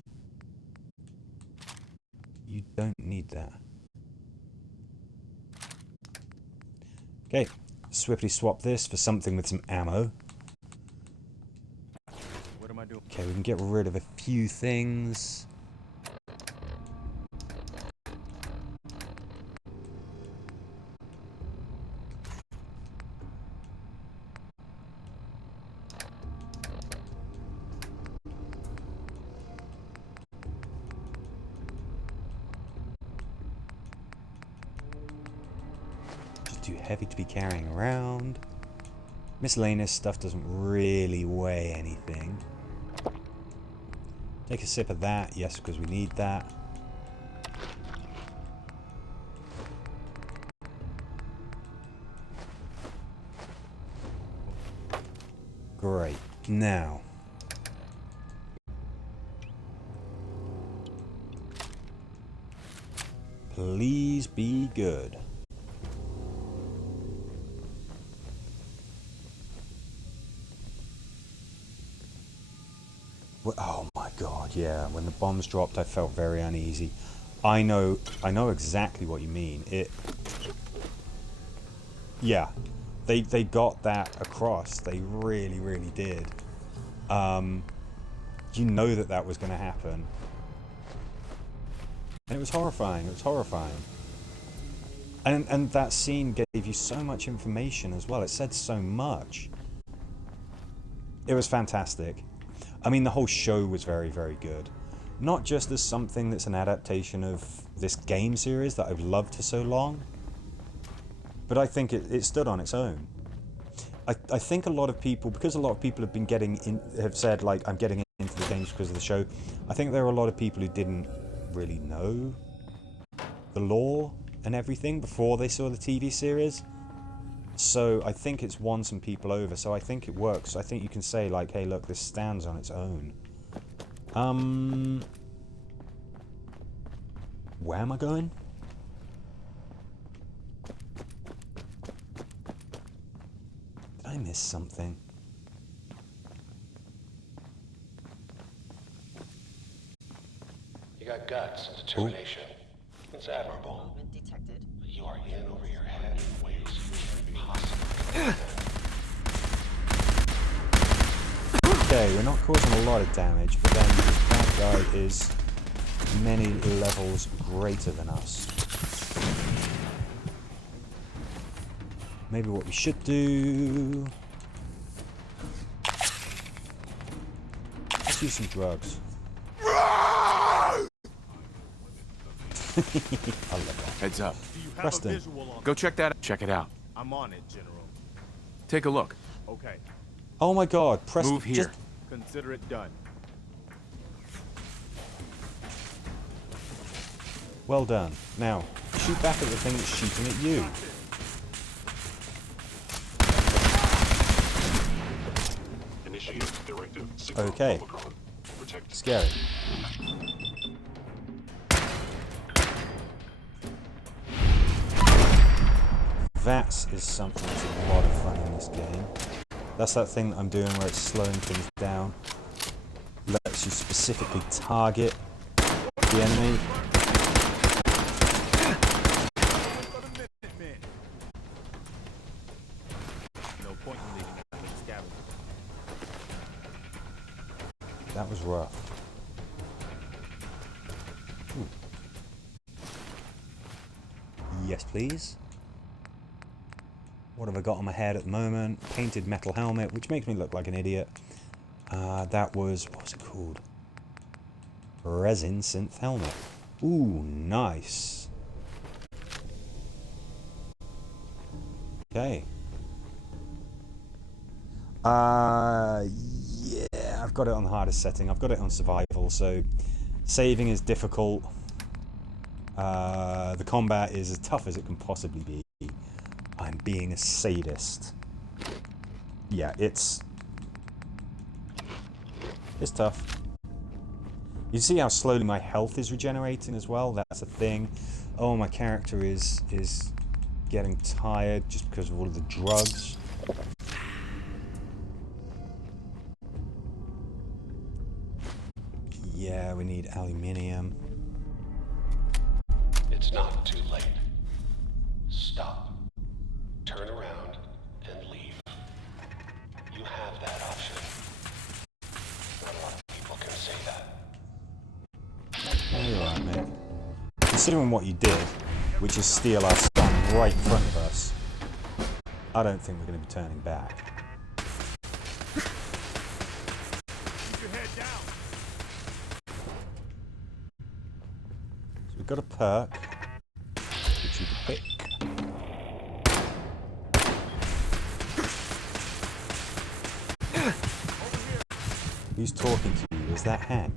You don't need that. Okay, swiftly swap this for something with some ammo. What am I doing? Okay, we can get rid of a few things. Too heavy to be carrying around. Miscellaneous stuff doesn't really weigh anything. Take a sip of that, yes, because we need that. Great. Now. Please be good. Oh my god, yeah. When the bombs dropped, I felt very uneasy. I know exactly what you mean. Yeah, they got that across. They really, really did. You know that was going to happen. And it was horrifying. It was horrifying. And that scene gave you so much information as well. It said so much. It was fantastic. I mean, the whole show was very, very good. Not just as something that's an adaptation of this game series that I've loved for so long, but I think it stood on its own. I think a lot of people, because a lot of people have said, like, I'm getting into the games because of the show, I think there are a lot of people who didn't really know the lore and everything before they saw the TV series. So I think it's won some people over, so I think it works. I think you can say, like, hey, look, this stands on its own. Where am I going? Did I miss something? You got guts and determination. It's admirable. Detected. But you are in over your head in ways you can't possibly. Okay, we're not causing a lot of damage, but then this bad guy is many levels greater than us. Maybe what we should do... Let's use some drugs. I love that. Heads up. Do you have Preston. a visual on Go check that out. Check it out. I'm on it, General. Take a look. Okay. Oh my god, Preston. Move here. Consider it done. Well done. Now, shoot back at the thing that's shooting at you. Okay. Scary. That is something that's a lot of fun in this game. That's that thing that I'm doing where it's slowing things down. Lets you specifically target the enemy. No point in leaving that little scavenger. That was rough. Ooh. Yes, please. What have I got on my head at the moment? Painted metal helmet, which makes me look like an idiot. That was... what was it called? Resin synth helmet. Ooh, nice. Okay. Yeah, I've got it on the hardest setting. I've got it on survival, so saving is difficult. The combat is as tough as it can possibly be. I'm being a sadist. Yeah, it's tough. You see how slowly my health is regenerating as well? That's a thing. Oh, my character is getting tired just because of all of the drugs. Yeah, we need aluminium. It's not too late. Stop. Turn around and leave. You have that option. Not a lot of people can say that. Oh, you're right, mate. Considering what you did, which is steal our son right in front of us, I don't think we're going to be turning back. Keep your head down. So we've got a perk, which you can pick. Who's talking to you? Is that Hank?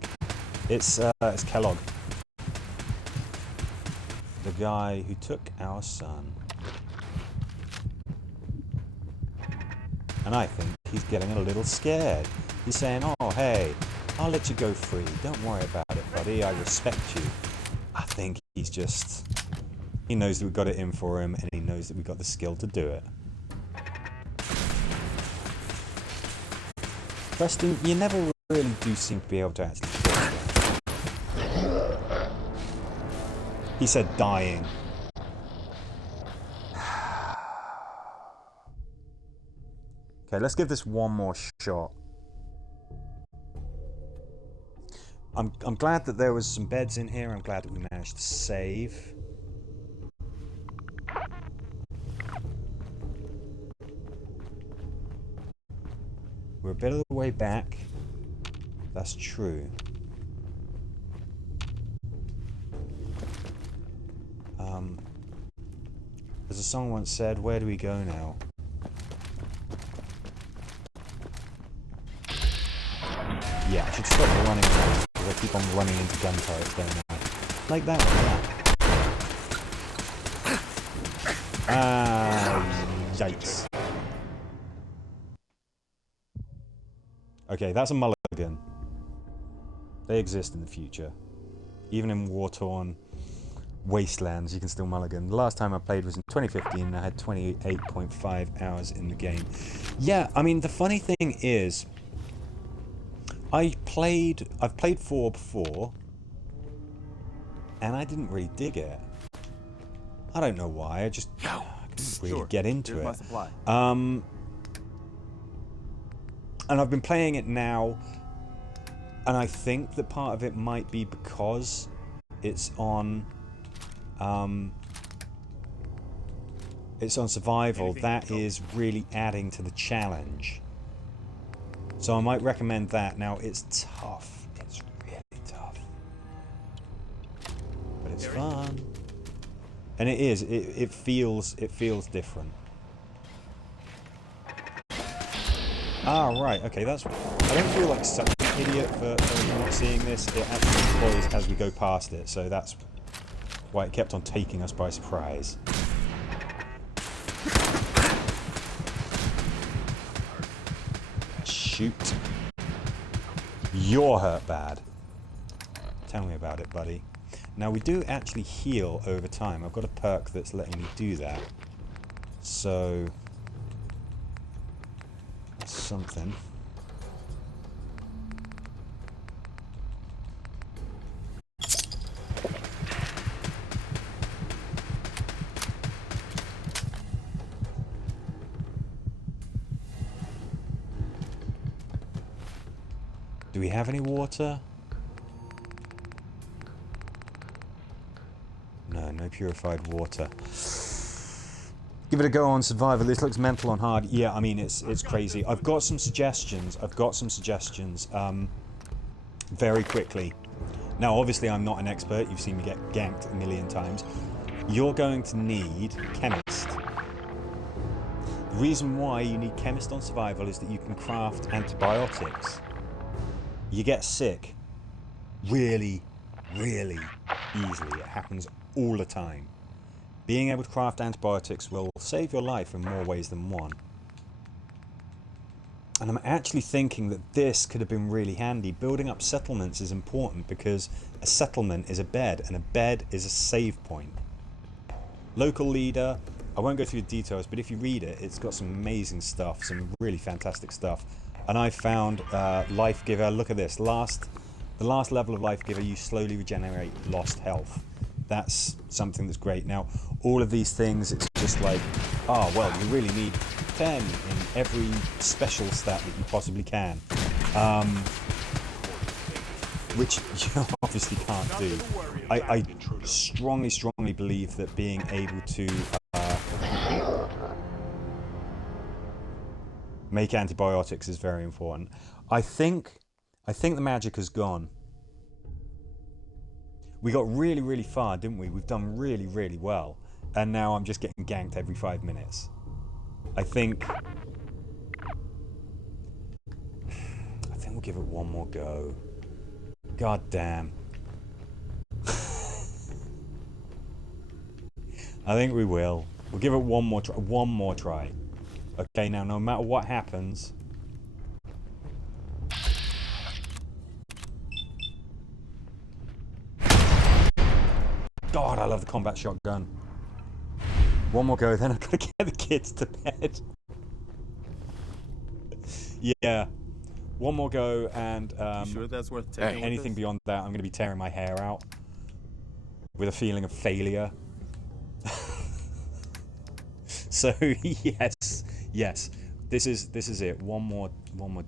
It's Kellogg. The guy who took our son. And I think he's getting a little scared. He's saying, oh, hey, I'll let you go free. Don't worry about it, buddy. I respect you. I think he's just... he knows that we've got it in for him, and he knows that we've got the skill to do it. Preston, you never really do seem to be able to actually kill him. He said dying. Okay, let's give this one more shot. I'm glad that there was some beds in here. I'm glad that we managed to save. We're a bit of the way back. That's true. As a song once said, where do we go now? Yeah, I should stop running around because I keep on running into gun turrets, don't I? Like that one, yeah. Ah, yikes. Okay, that's a mulligan. They exist in the future. Even in war-torn wastelands, you can still mulligan. The last time I played was in 2015, and I had 28.5 hours in the game. Yeah, I mean, the funny thing is, I've played 4 before, and I didn't really dig it. I don't know why, I just couldn't really get into it. And I've been playing it now, and I think that part of it might be because it's on survival. That is really adding to the challenge. So I might recommend that. Now, it's tough. It's really tough. But it's fun. And it is. It feels different. Ah, right. Okay, that's... I don't feel like such an idiot for not seeing this. It actually deploys as we go past it, so that's why it kept on taking us by surprise. Shoot. You're hurt bad. Tell me about it, buddy. Now, we do actually heal over time. I've got a perk that's letting me do that. So... that's something. Do we have any water? No purified water. Give it a go on survival. This looks mental on hard. Yeah, I mean it's crazy. I've got some suggestions. Very quickly. Now, obviously, I'm not an expert. You've seen me get ganked a million times. You're going to need chemist. The reason why you need chemist on survival is that you can craft antibiotics. You get sick really, really easily. It happens all the time. Being able to craft antibiotics will save your life in more ways than one. And I'm actually thinking that this could have been really handy. Building up settlements is important because a settlement is a bed and a bed is a save point. Local leader, I won't go through the details, but if you read it, it's got some amazing stuff, some really fantastic stuff. And I found Life Giver. Look at this. The last level of Life Giver, you slowly regenerate lost health. That's something that's great. Now, all of these things, it's just like, oh, well, you really need 10 in every special stat that you possibly can. Which you obviously can't do. I strongly believe that being able to make antibiotics is very important. I think the magic has gone. We got really, really far, didn't we? We've done really, really well. And now I'm just getting ganked every 5 minutes. I think we'll give it one more go. God damn. I think we will. We'll give it one more try. Okay, now no matter what happens. God, I love the combat shotgun. One more go, then I've got to get the kids to bed. Yeah. One more go, and you sure that's worth taking anything beyond that, I'm going to be tearing my hair out with a feeling of failure. So yes, this is it. One more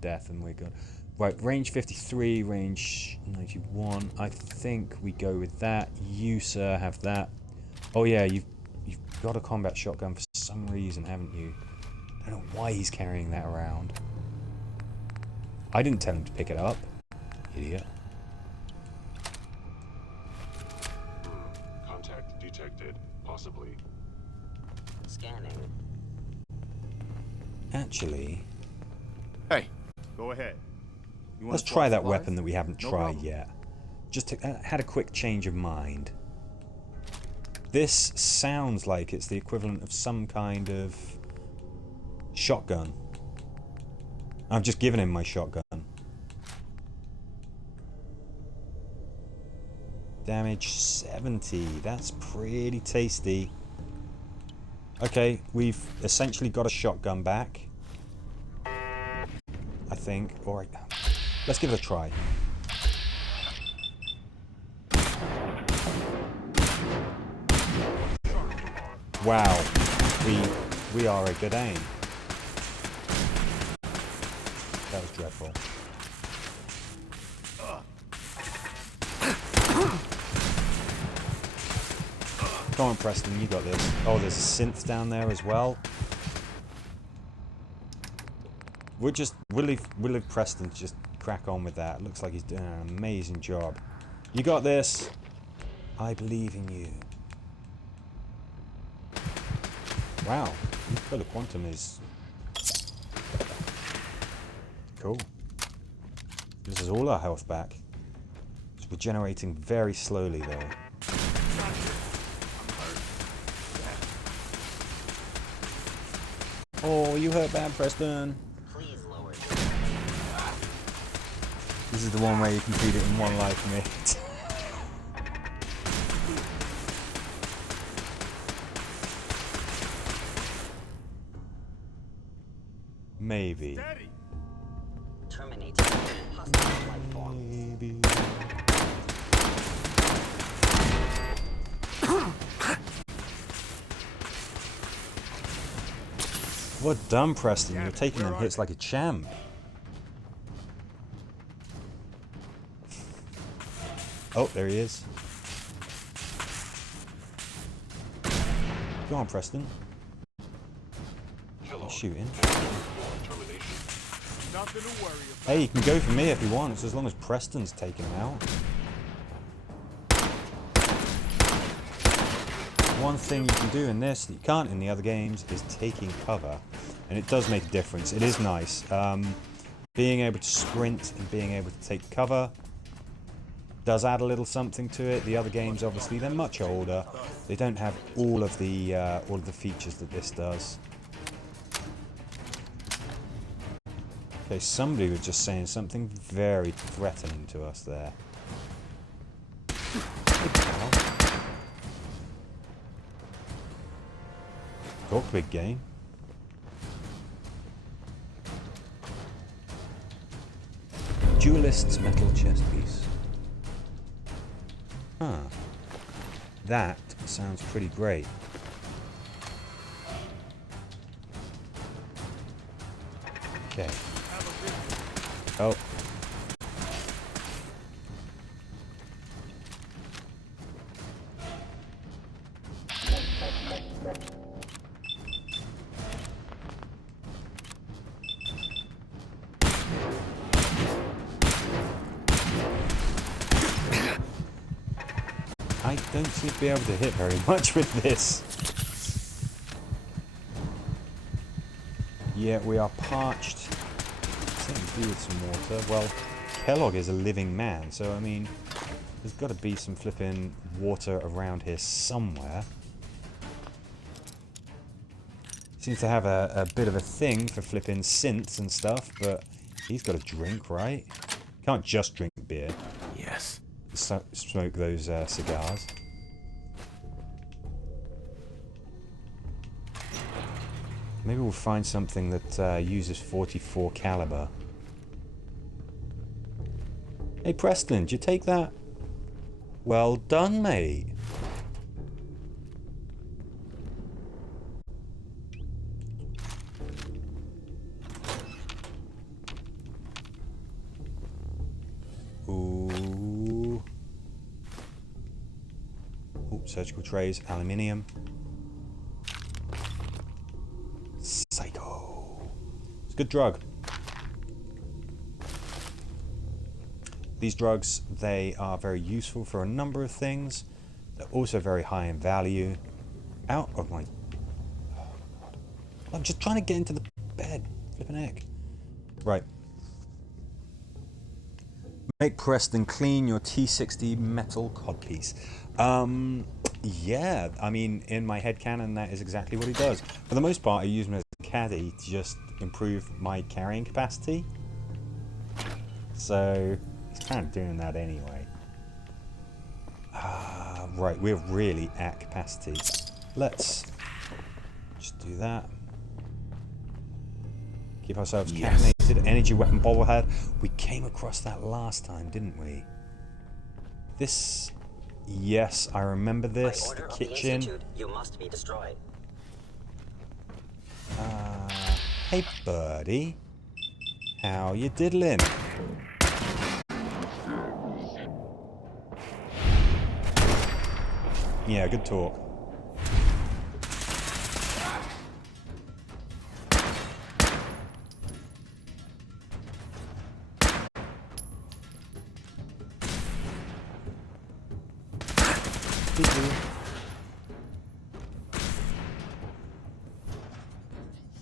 death, and we're good. Right, range 53, range 91. I think we go with that. You, sir, have that. Oh yeah, you've got a combat shotgun for some reason, haven't you? I don't know why he's carrying that around. I didn't tell him to pick it up. Idiot. Contact detected. Possibly. Scanning. Actually... Hey, go ahead. Let's try that weapon that we haven't tried yet. Just had a quick change of mind. This sounds like it's the equivalent of some kind of shotgun. I've just given him my shotgun. Damage 70. That's pretty tasty. Okay, we've essentially got a shotgun back. I think. Alright. Let's give it a try. Wow. We are a good aim. That was dreadful. Come on, Preston, you got this. Oh, there's a synth down there as well. We'll leave Preston to just crack on with that. It looks like he's doing an amazing job. You got this. I believe in you. Wow, the quantum is cool. This is all our health back. It's regenerating very slowly though. Oh, you hurt bad, Preston. Please lower. This is the one where you can beat it in one life, mate. Maybe. Terminating hostile life form. Maybe. Well done, Preston. You're taking them hits like a champ. Oh, there he is. Go on, Preston. He's shooting. Nothing to worry about. Hey, you can go for me if he wants, as long as Preston's taking him out. One thing you can do in this that you can't in the other games is taking cover. And it does make a difference. It is nice. Being able to sprint and being able to take cover does add a little something to it. The other games, obviously, they're much older. They don't have all of the features that this does. Okay, somebody was just saying something very threatening to us there. Talk big game. Duelist's metal chest piece. Huh. That sounds pretty great. Okay. Oh. I don't seem to be able to hit very much with this. Yeah, we are parched. Something to do with some water. Well, Kellogg is a living man, so I mean, there's got to be some flipping water around here somewhere. Seems to have a bit of a thing for flipping synths and stuff, but he's got a drink, right? Can't just drink beer. Yes. Smoke those cigars. Maybe we'll find something that uses 44 caliber. Hey Preston, did you take that? Well done, mate. Ooh. Ooh, surgical trays, aluminium. Psycho. It's a good drug. These drugs, they are very useful for a number of things. They're also very high in value. Out of my... Oh, God. I'm just trying to get into the bed. Flipping heck. Right. Make Preston clean your T60 metal codpiece. Yeah, I mean, in my headcanon, that is exactly what he does. For the most part, I use him as a caddy to just improve my carrying capacity. So, he's kind of doing that anyway. Right, we're really at capacity. Let's just do that. Keep ourselves caffeinated. Energy weapon bobblehead. We came across that last time, didn't we? This... Yes, I remember this. The kitchen. You must be destroyed. Hey, birdie. How you diddling? Yeah, good talk.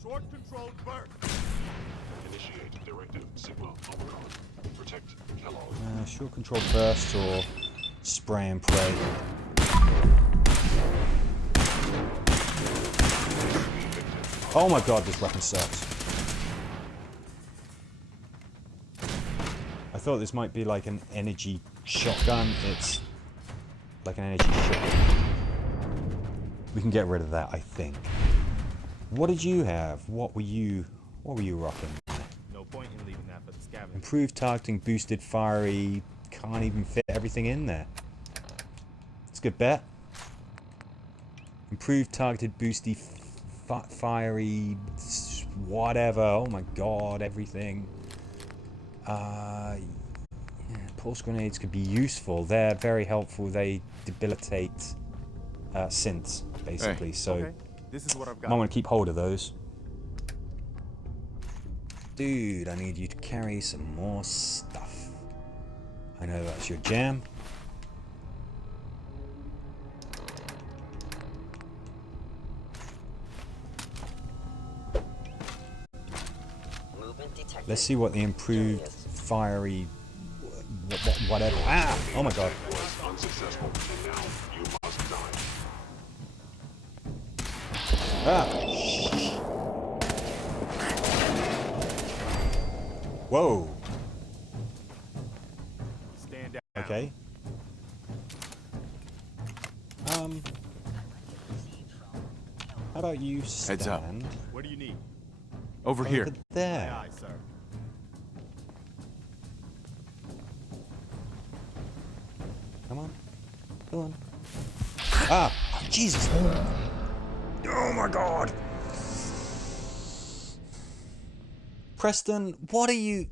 Short controlled burst. Initiate directive Sigma Omicron. Protect Kellogg. Short control burst or spray and pray. Oh my god, this weapon sucks. I thought this might be like an energy shotgun. It's like an energy shotgun. We can get rid of that, I think. What did you have? What were you rocking? No point in leaving that for the scavenger. Improved targeting, boosted fiery. Can't even fit everything in there. It's a good bet. Improved targeted, boosty, fiery, whatever. Oh my god, everything. Yeah, pulse grenades could be useful. They're very helpful. They debilitate synths, basically. So Okay, this is what I've I might got. want to keep hold of those. Dude, I need you to carry some more stuff. I know that's your jam. Movement detected. Let's see what the improved fiery whatever. Ah! Oh my god. Unsuccessful, and now you must die. Ah! Whoa! Stand down. Okay. How about you stand Heads up. What do you need? Over here. over there? Aye, sir. Come on. Come on. Ah! Oh, Jesus! Oh my god! Preston, what are you...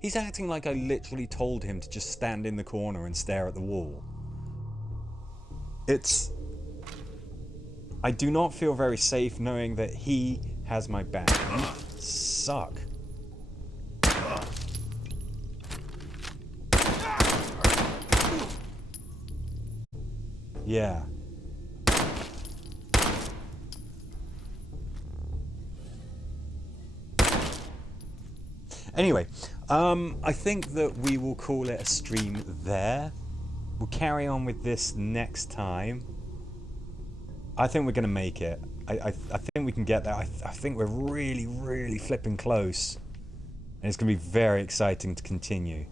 He's acting like I literally told him to just stand in the corner and stare at the wall. It's... I do not feel very safe knowing that he has my back. You suck. Yeah. Anyway, I think that we will call it a stream there. We'll carry on with this next time. I think we're going to make it. I think we can get there. I think we're really, really flipping close. And it's going to be very exciting to continue.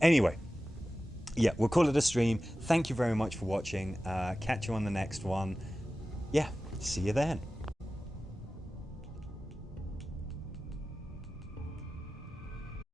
Anyway, yeah, we'll call it a stream. Thank you very much for watching. Catch you on the next one. Yeah, see you then.